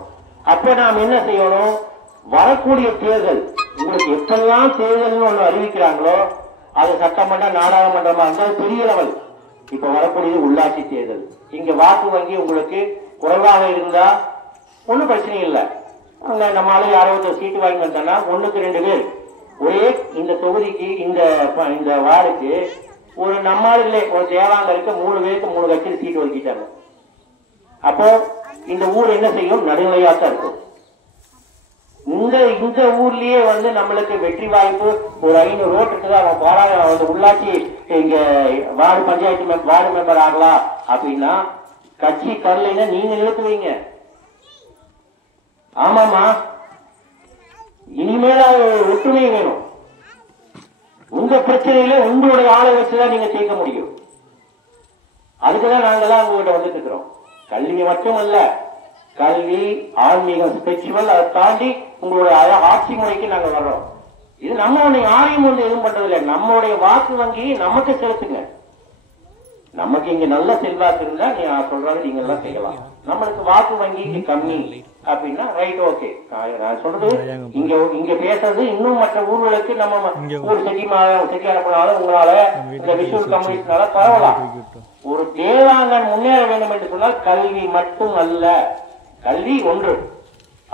அப்ப நாம் என்ன செய்யணும்? வரக்கூடிய தேர்தல், உங்களுக்கு எப்பெல்லாம் தேர்தல் ஒண்ணு அறிவிக்கிறாங்களோ அது சட்டமன்ற, நாடாளுமன்றமா இருந்தால் பெரிய லெவல். இப்ப வரக்கூடியது உள்ளாட்சி தேர்தல். இங்க வாக்கு வங்கி உங்களுக்கு குறைவாக இருந்தா ஒன்னும் பிரச்சனை இல்லை. அங்க நம்மளால யாராவது சீட்டு வாங்கி வந்தோம்னா 1க்கு 2 பேர் ஒரே இந்த தொகுதிக்கு இந்த வார்டுக்கு ஒரு நம்மால் இல்லை ஒரு தேவாங்கருக்கு 3 பேருக்கு 3 கட்சியில் சீட்டு ஒதுக்கிட்டாங்க. அப்போ இந்த ஊர் என்ன செய்யும்? நடுநிலையாத்தான் இருக்கும். இந்த ஊர்லயே நம்மளுக்கு வெற்றி வாய்ப்பு ஒரு 500 ஓட்டுக்கு அவன் பாராளுமன்ற உள்ளாட்சி இங்க வார்டு பஞ்சாயத்து வார்டு மெம்பர் ஆகலாம் அப்படின்னா கட்சி தரலைன்னா நீங்க நிறுத்துவீங்க. ஆமாமா, இனிமேல ஒற்றுமை வேணும். உங்க பிரச்சனையில உங்களுடைய ஆளை வச்சுதான் நீங்க ஜெயிக்க முடியும். அதுக்குதான் நாங்கெல்லாம் உங்ககிட்ட வந்துட்டு இருக்கிறோம். கல்வி மட்டுமல்ல, கல்வி, ஆன்மீகம், ஸ்பிரிச்சுவல், அதை தாண்டி உங்களுடைய ஆட்சி முறைக்கு நாங்க வர்றோம். இது நம்ம யாரையும் எதுவும் பண்றதில்லை. நம்மளுடைய வாக்கு வங்கி நமக்கு செலுத்துங்க. நமக்கு இங்க நல்ல செல்வாக்கு இருந்தா நீ சொல்றாங்க நீங்க எல்லாம் செய்யலாம். நம்மளுக்கு வாக்கு வங்கி கம்மி அப்படின்னா ரைட், ஓகே. நான் சொல்றது இங்க பேசுறது இன்னும் மற்ற ஊர்களுக்கு நம்ம ஊர் செட்டியார போனாலும் உங்களால இந்த விஷுவல் கம்யூனிட்டினால பரவலாம். ஒரு தேவாங்கன் முன்னேற வேண்டும் என்று சொன்னால் கல்வி மட்டும் அல்ல, கல்வி ஒன்று.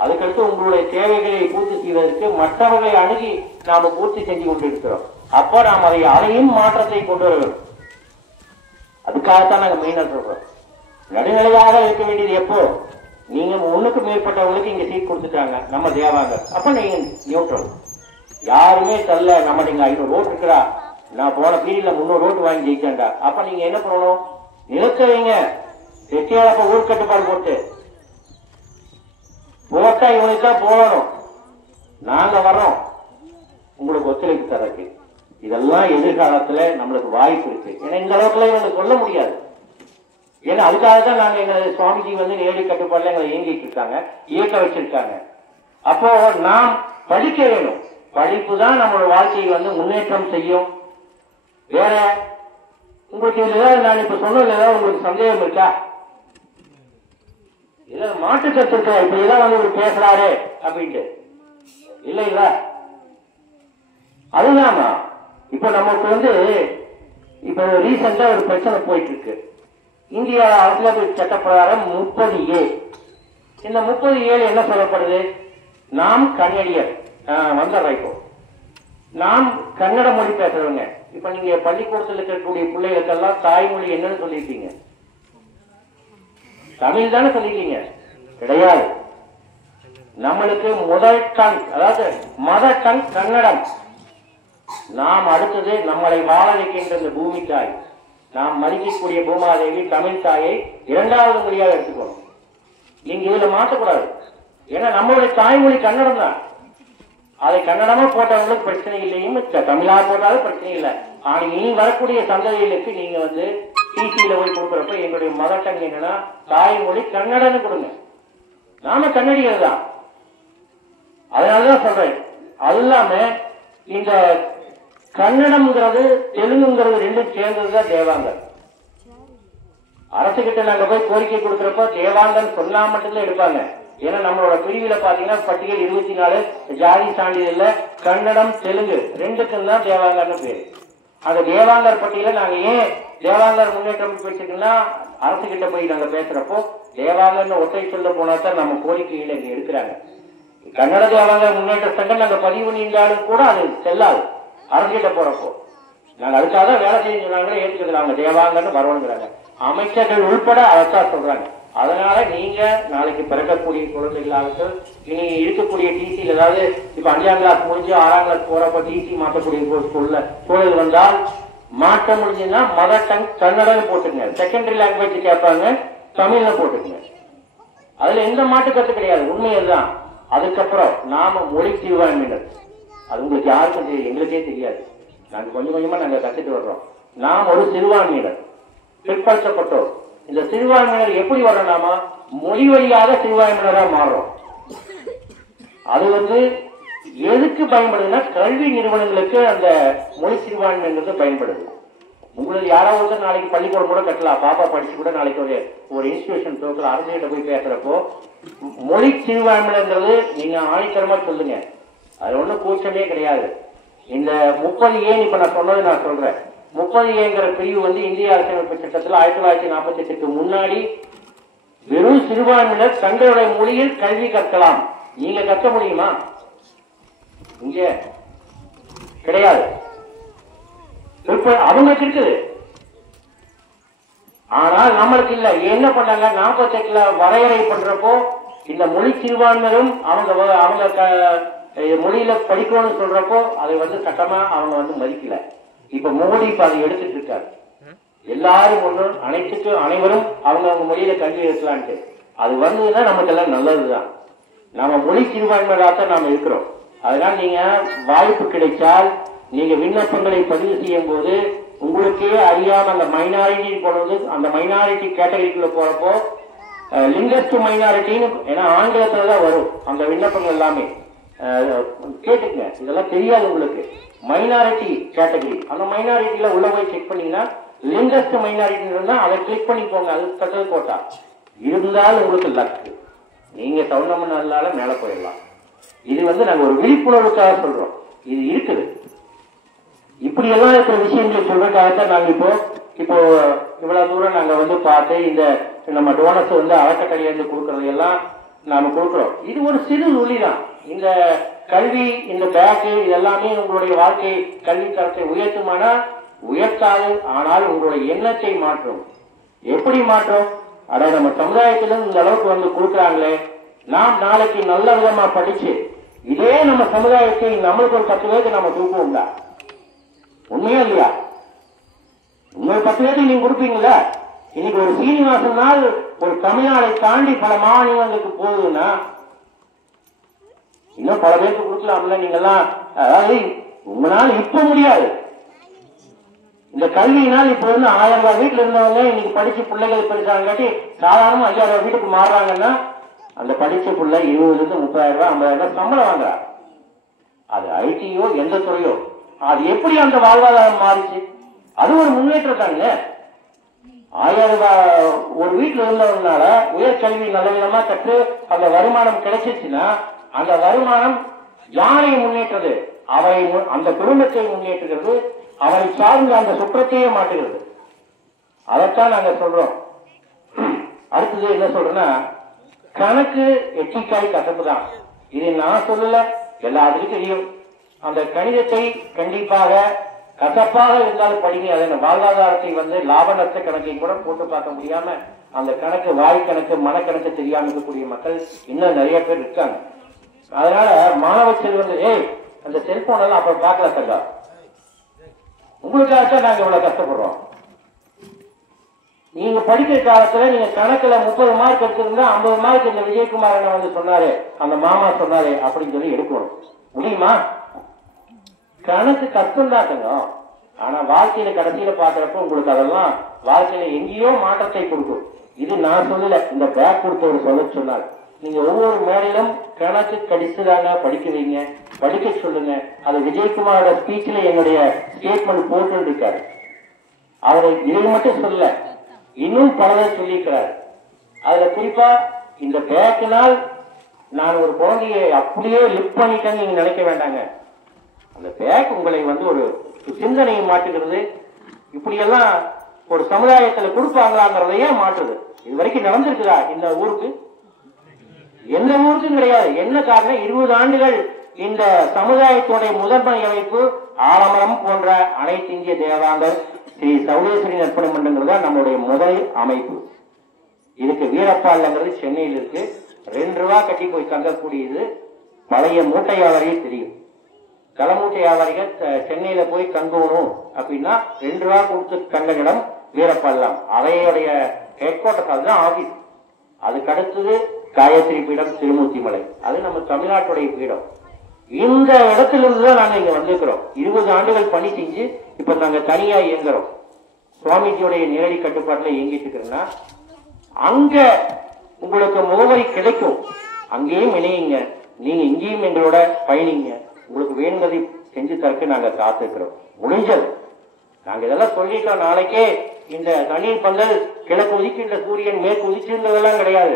அதுக்கடுத்து உங்களுடைய தேவைகளை பூர்த்தி செய்வதற்கு மற்றவர்களை அணுகி நாம பூர்த்தி செஞ்சு கொண்டிருக்கிறோம். அப்ப நாம் அதையும் மாற்றத்தை கொண்டு வர வேண்டும். அதுக்காகத்தான் நாங்க மெயினா சொல்றோம். நடுநிலையாக இருக்க வேண்டியது எப்போ? நீங்க 1க்கு மேற்பட்டவங்களுக்கு இங்க சீட் கொடுத்துட்டாங்க நம்ம தேவாங்க, அப்ப நீங்க நியூட்ரல். யாருமே தரல, நம்ம நீங்க 500 ஓட்டு இருக்கிறா, நான் போன பீரியட்ல 300 ஓட்டு வாங்கி ஜெயிச்சேன்டா, அப்ப நீங்க என்ன பண்ணணும்? நிறுத்த வைங்க. செட்டியாளப்ப ஊர் கட்டுப்பாடு போட்டா இவனுக்கு தான் போகணும். நாங்க வர்றோம் உங்களுக்கு ஒத்துழைப்பு தரக்கு. இதெல்லாம் எதிர்காலத்துல நம்மளுக்கு வாய்ப்பு இருக்கு. ஏன்னா இந்த அளவுக்குள்ள இவங்க சொல்ல முடியாது. ஏன்னா அதுக்காக தான் நாங்க எங்க சுவாமிஜி நேரடி கட்டுப்பாடுல எங்களை இயங்கிட்டு இருக்காங்க, இயக்க வச்சிருக்காங்க. அப்போ நாம் படிக்க வேணும். படிப்பு தான் நம்மளோட வாழ்க்கையை முன்னேற்றம் செய்யும். வேற உங்களுக்கு இதுல ஏதாவது நான் இப்ப சொன்னதுல ஏதாவது உங்களுக்கு சந்தேகம் இருக்கா? இல்ல மாட்டு கருத்து இருக்கா? இப்ப இதான் ஒரு பேசுறாரு அப்படின்ட்டு இல்ல இல்ல அதுதானா? இப்ப நமக்கு இப்ப ரீசெண்டா ஒரு பிரச்சனை போயிட்டு இருக்கு. இந்திய அரசியலமைப்பு சட்ட பிரகாரம் 30A. இந்த 30A என்ன சொல்லப்படுது? நாம் கன்னடியர் வந்துடுறோம். இப்போ நாம் கன்னட மொழி பேசுறவங்க. இப்ப நீங்க பள்ளிக்கூடத்தில் இருக்கக்கூடிய பிள்ளைகளுக்கெல்லாம் தாய்மொழி என்னன்னு சொல்லிருக்கீங்க? தமிழ் தானே சொல்லிருக்கீங்க? கிடையாது. நம்மளுக்கு முதல் டங், அதாவது மதர் டங் கன்னடம். நாம் அடுத்தது நம்மளை வாழ வைக்கின்ற இந்த பூமி தாய், நாம் மதிக்கக்கூடிய பூமாதேவி தமிழ் தாயை 2வது மொழியாக எடுத்துக்கணும். நீங்க இதுல மாற்றக்கூடாது. ஏன்னா நம்மளுடைய தாய்மொழி கன்னடம் தான். அதை கன்னடமா போட்டவங்களுக்கு பிரச்சனை இல்லையும், தமிழா போட்டாலும் பிரச்சனை இல்லை. ஆனா இனி வரக்கூடிய சந்ததிகளுக்கு நீங்க டிசியில போய் கொடுக்குறப்ப எங்களுடைய மதர் டங் என்னன்னா தாய்மொழி கன்னடன்னு கொடுங்க. நாம கன்னடிகள் தான். அதனாலதான் சொல்றேன். அது இல்லாம இந்த கன்னடம்ங்கிறது தெலுங்குங்கிறது 2 சேர்ந்ததுதான் தேவாங்கர். அரசுகிட்ட நாங்க போய் கோரிக்கை கொடுக்கிறப்ப தேவாங்கன்னு சொன்னா மட்டும்தான் எடுப்பாங்க. ஏன்னா நம்மளோட பிரிவுல பாத்தீங்கன்னா பட்டியல் 24 ஜாதி சான்றிதழ்ல கன்னடம் தெலுங்கு ரெண்டுக்கும் தான் தேவாங்கர்னு பேரு. அந்த தேவாங்கர் பட்டியல நாங்க ஏன் தேவாங்கர் முன்னேற்றம் வச்சிருக்கோம்னா அரசு கிட்ட போய் நாங்க பேசுறப்போ தேவாங்கர்னு ஒற்றை சொல்ல போனா தான் நம்ம கோரிக்கையில இங்க எடுக்கிறாங்க. கன்னட தேவாங்கர் முன்னேற்ற சங்கம் நாங்க பதிவு பண்ணியிருந்தாலும் கூட அது செல்லாது அரசு கிட்ட போறப்போ. நாங்க அதுக்காக வேலை செய்ய சொன்னாங்களே ஏற்றுக்கிறது அவங்க தேவாங்கன்னு வரணுங்கிறாங்க. அமைச்சர்கள் உள்பட அதைத்தான் சொல்றாங்க. அதனால நீங்க நாளைக்கு பிறக்கக்கூடிய குழந்தைகளாகட்டும் இனி இருக்கக்கூடிய டிசியில் ஏதாவது இப்ப 5ஆம் கிளாஸ் முடிஞ்சு 6ஆம் கிளாஸ் போறப்ப டிசி மாற்றக்கூடிய சூழல் வந்தால் மாற்ற முடிஞ்சுன்னா மதர் டங் கன்னடம் போட்டுங்க, செகண்டரி லாங்குவேஜ் கேட்பாங்க தமிழ்ல போட்டுக்குங்க. அதுல எந்த மாற்று கருத்து கிடையாது, உண்மையதுதான். அதுக்கப்புறம் நாம மொழி சிறுபான்மையினர், அது உங்களுக்கு யாருக்கும் தெரியும், எங்களுக்கே தெரியாது. நாங்க கொஞ்சம் கொஞ்சமா நாங்க கத்துட்டு வர்றோம். நாம் ஒரு சிறுபான்மையினர், பிற்படுத்தப்பட்டோர். இந்த சிறுபான்மையினர் எப்படி வர்றோம்னாமா மொழி வழியாக சிறுபான்மையினரா மாறுறோம். அது எதுக்கு பயன்படுதுன்னா கல்வி நிறுவனங்களுக்கு அந்த மொழி சிறுபான்மைங்கிறது பயன்படுது. உங்களுக்கு யாராவது நாளைக்கு பள்ளிக்கூடம் கூட கட்டலாம், பாப்பா படிச்சு கூட நாளைக்கு ஒரு இன்ஸ்டிடியூஷன் தோக்கல அரசியல்கிட்ட போய் பேசுறப்போ மொழி சிறுபான்மையினங்கிறது நீங்க ஆணித்தரமா சொல்லுங்க, அது ஒண்ணும் கூச்சமே கிடையாது. இந்த 30A இப்ப நான் சொன்னது நான் சொல்றேன். 30Aங்கிற பிரிவு இந்திய அரசியலமைப்பு சட்டத்தில் 1948க்கு முன்னாடி வெறும் சிறுபான்மையினர் தங்களுடைய மொழியில் கல்வி கற்கலாம். நீங்க கற்க முடியுமா? இங்க கிடையாது. அவங்களுக்கு இருக்குது, ஆனால் நம்மளுக்கு இல்ல. என்ன பண்ணாங்க 48ல வரையறை பண்றப்போ இந்த மொழி சிறுபான்மையினரும் அவங்க மொழியில படிக்கணும்னு சொல்றப்போ அதை சட்டமா அவங்க மதிக்கல. இப்ப மோடி இப்ப அதை எடுத்துட்டு இருக்காரு. எல்லாரும் ஒன்றும் அனைவரும் அவங்க மொழியில கல்வி எடுக்கலான்ட்டு. அது வந்ததுன்னா நமக்கு எல்லாம் நல்லதுதான். நாம மொழி சிறுபான்மையாக நாம இருக்கிறோம். அதனால நீங்க வாய்ப்பு கிடைச்சால் நீங்க விண்ணப்பங்களை பதிவு செய்யும் போது உங்களுக்கே அறியாம அந்த மைனாரிட்டி போனது அந்த மைனாரிட்டி கேட்டகரிக்குள்ள போறப்போ லிங்கஸ்ட் மைனாரிட்டின்னு ஏன்னா ஆங்கிலத்துலதான் வரும் அந்த விண்ணப்பங்கள் எல்லாமே. கேட்டுங்க, இதெல்லாம் தெரியாது உங்களுக்கு. மைனாரிட்டி கேட்டகரி, அந்த மைனாரிட்டியில உள்ள போய் செக் பண்ணீங்கன்னா லிங்கஸ்ட் மைனாரிட்டி இருந்தா அதை கிளிக் பண்ணி போங்க. அது ஸ்பெஷல் கோட்டா இருந்தாலும் உங்களுக்கு லக்கு, நீங்க சவுண்டமன்னால மேல போயிடலாம். இது நாங்க ஒரு விழிப்புணர்வுக்காக சொல்றோம். இது இருக்குது. இப்படி எல்லாம் இருக்கிற விஷயங்களை சொல்றதுக்காகத்தான் நாங்க இப்போ இவ்வளவு தூரம் நாங்க பார்த்து இந்த நம்ம டோனஸ் அறக்கட்டளையிலிருந்து கொடுக்கறது எல்லாம் நாம கொடுக்கிறோம். இது ஒரு சிறு துளிதான். இந்த கல்வி, இந்த பேக்கு, இது எல்லாமே உங்களுடைய வாழ்க்கை கல்வி தரத்தை உயர்த்துமானா உயர்த்தாது. ஆனால் உங்களுடைய எண்ணத்தை மாற்றும். எப்படி மாற்றும்? அதாவது நம்ம சமுதாயத்திலிருந்து இந்த அளவுக்கு கொடுக்குறாங்களே, நாம் நாளைக்கு நல்ல விதமா படிச்சு இதே நம்ம சமுதாயத்தை நம்மளுக்கு ஒரு 10 பேருக்கு நம்ம தூக்குவோம்ல, உண்மையா இல்லையா? இன்னொரு 10 பேருக்கு நீங்க கொடுப்பீங்களா? இன்னைக்கு ஒரு சீனிவாசன் நாள் ஒரு தமிழ்நாடை தாண்டி பல மாநிலங்களுக்கு போகுதுன்னா இன்னும் பல பேருக்கு கொடுக்கலாம்ல. நீங்கெல்லாம் அதாவது உங்களால் இப்ப முடியாது. இந்த கல்வியினால் இப்ப 1000 ரூபாய் வீட்டுல இருந்தவங்க இன்னைக்கு படிச்சு பிள்ளைகள் படிச்சாங்காட்டி சாதாரண 5000 ரூபாய் வீட்டுக்கு மாறுறாங்கன்னா அந்த படிச்ச பிள்ளை 20,000 to 30,000 ரூபாய் 50,000 ரூபாய் சம்பளம் வாங்குறாங்க. அது ஐடியோ எந்த துறையோ, அது எப்படி அந்த வாழ்வாதாரம் மாறிச்சு? அது ஒரு முன்னேற்றம் தாங்க. 1000 ரூபாய் ஒரு வீட்டுல இருந்தவங்கனால உயர்கல்வி நல்ல விதமா கற்று அந்த வருமானம் கிடைச்சிச்சுன்னா அந்த வருமானம் யாரை முன்னேற்றது? அவை அந்த குடும்பத்தை முன்னேற்றுகிறது, அவரை சார்ந்த அந்த சுற்றத்தையே மாற்றுகிறது. அதைத்தான் நாங்க சொல்றோம். அடுத்தது என்ன சொல்றேன்னா, கணக்கு எட்டிக்காய் கசப்பு தான். இது நான் சொல்லல, எல்லாத்துக்கும் தெரியும். அந்த கணிதத்தை கண்டிப்பாக கசப்பாக இருந்தாலும் படிங்க. அதன் வாழ்வாதாரத்தை லாப நஷ்ட கணக்கை கூட போட்டு பார்க்க முடியாம அந்த கணக்கு வாய் கணக்கு மனக்கணக்கு தெரியாம இருக்கக்கூடிய மக்கள் இன்னும் நிறைய பேர் இருக்காங்க. அதனால மாணவ செல்வங்கள் அந்த செல்போன் எல்லாம் அப்புறம் பார்க்கல தங்கா, உங்களுக்காக நாங்க இவ்வளவு கஷ்டப்படுறோம். நீங்க படிக்கிற காலத்துல நீங்க கணக்குல 30 மார்க் எடுத்திருந்தா 50 மார்க் இந்த விஜயகுமார் சொன்னாரு, அந்த மாமா சொன்னாரு அப்படின்னு சொல்லி எடுக்கணும். முடியுமா? கணக்கு கஷ்டம் தான் தங்கம். ஆனா வாழ்க்கையில கடைசியில பாக்குறப்ப உங்களுக்கு அதெல்லாம் வாழ்க்கையில எங்கேயோ மாற்றத்தை கொடுக்கும். இது நான் சொல்லல, இந்த பேக் கொடுத்தவர் சொல்ல சொன்னார். நீங்க ஒவ்வொரு மேடையிலும் கணக்கு கடிச்சுதாங்க படிக்க வைங்க, படிக்க சொல்லுங்க. அது விஜயகுமாரோட ஸ்பீச்ல என்னுடைய ஸ்டேட்மெண்ட் போட்டு இருக்காரு. அவரை இதை மட்டும் சொல்ல, இன்னும் பலரை சொல்லியிருக்கிறார். அதுல குறிப்பா இந்த பேக்கினால் நான் ஒரு குழந்தையை அப்படியே லிஃப்ட் பண்ணிட்டேன்னு நீங்க நினைக்க வேண்டாங்க. அந்த பேக் உங்களை வந்து ஒரு சிந்தனையை மாற்றுகிறது. இப்படியெல்லாம் ஒரு சமுதாயத்தில் கொடுப்பாங்களாங்கிறதையே மாற்றுது. இது வரைக்கும் நடந்திருக்குதா இந்த ஊருக்கு? எந்த ஊருக்கும் கிடையாது. என்ன காரணம்? 20 ஆண்டுகள் இந்த சமுதாயத்துடைய முதன்மை அமைப்பு ஆலமரம் போன்ற அனைத்து இந்திய தேவாங்கர் ஸ்ரீ சௌடேஸ்வரி நற்பணி மன்றங்கள் தான் நம்முடைய முதல் அமைப்பு. இதுக்கு வீரப்பாளையங்கிறது சென்னையில் இருக்கு. 2 ரூபா கட்டி போய் தங்கக்கூடியது. பழைய மூட்டை வியாபாரியே தெரியும். தலைமூட்டை வியாபாரிகள் சென்னையில போய் தங்கணும் அப்படின்னா 2 ரூபா கொடுத்து தங்க இடம் வீரப்பாளையம். அவையுடைய ஹெட் குவார்டர்ஸ் தான் ஆபீஸ். அதுக்கு அடுத்தது காயத்ரி பீடம், திருமூர்த்தி மலை. அது நம்ம தமிழ்நாட்டுடைய பீடம். இந்த இடத்திலிருந்து தான் நாங்க இங்க வந்திருக்கிறோம். 20 ஆண்டுகள் பணி செஞ்சு இப்ப நாங்க தனியா இயங்குறோம். சுவாமிஜியுடைய நேரடி கட்டுப்பாட்டுல இயங்கிட்டு இருக்கிறோம்னா அங்க உங்களுக்கு முகவரி கிடைக்கும். அங்கேயும் இணையுங்க. நீங்க இங்கேயும் எங்களோட பயணிங்க. உங்களுக்கு வேணுங்கிறதை செஞ்சு தரக்கு நாங்க காத்திருக்கிறோம். முடிஞ்சது. நாங்க இதெல்லாம் சொல்லிட்டோம். நாளைக்கே இந்த தண்ணீர் பந்தல் கிழக்கு உதிக்கின்ற சூரியன் மேற்கு உதிச்சிருந்ததெல்லாம் கிடையாது.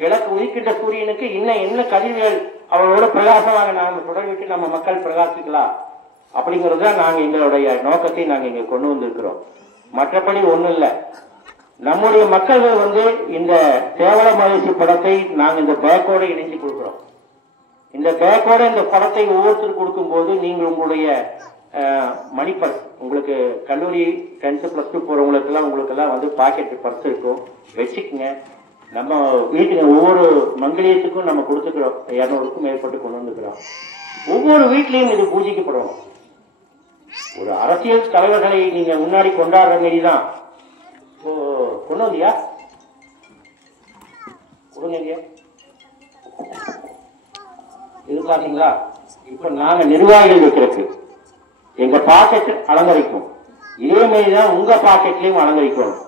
கிழக்கு உதிக்கின்ற சூரியனுக்கு இன்னும் என்ன கதிர்கள் அவரோட பிரகாசமாக நாம தொடர்விட்டு நம்ம மக்கள் பிரகாசிக்கலாம் அப்படிங்கிறது தான் நாங்க எங்களுடைய நோக்கத்தை நாங்க இங்க கொண்டு வந்திருக்கிறோம். மற்றபடி ஒண்ணும் இல்லை. நம்முடைய மக்கள்கள் வந்து இந்த தேவல மகிழ்ச்சி படத்தை நாங்க இந்த பேக்கோட இணைஞ்சு கொடுக்கிறோம். இந்த பேக்கோட இந்த படத்தை ஒவ்வொருத்தரும் கொடுக்கும் போது நீங்க உங்களுடைய மணி பர்ஸ், உங்களுக்கு கல்லூரி 10th +2 போறவங்களுக்கு எல்லாம் உங்களுக்கு எல்லாம் வந்து பாக்கெட் பர்ஸ் இருக்கும், வச்சுக்கோங்க. நம்ம வீட்டுக்கு ஒவ்வொரு மங்கலியத்துக்கும் நம்ம கொடுத்துக்கிறோம். 200க்கும் மேற்பட்டு கொண்டு வந்துக்கிறோம். ஒவ்வொரு வீட்லயும் இது பூஜிக்கப்படும். ஒரு அரசியல் தலைவர்களை நீங்க முன்னாடி கொண்டாடுற மாரி தான். கொண்டு வந்தியா கொடுங்க. இது பாத்தீங்களா? இப்ப நாங்க நிர்வாகிகள் வைக்கிறதுக்கு எங்க பாக்கெட் அலங்கரிக்கும். இதே மாதிரிதான் உங்க பாக்கெட்லயும் அலங்கரிக்கணும்.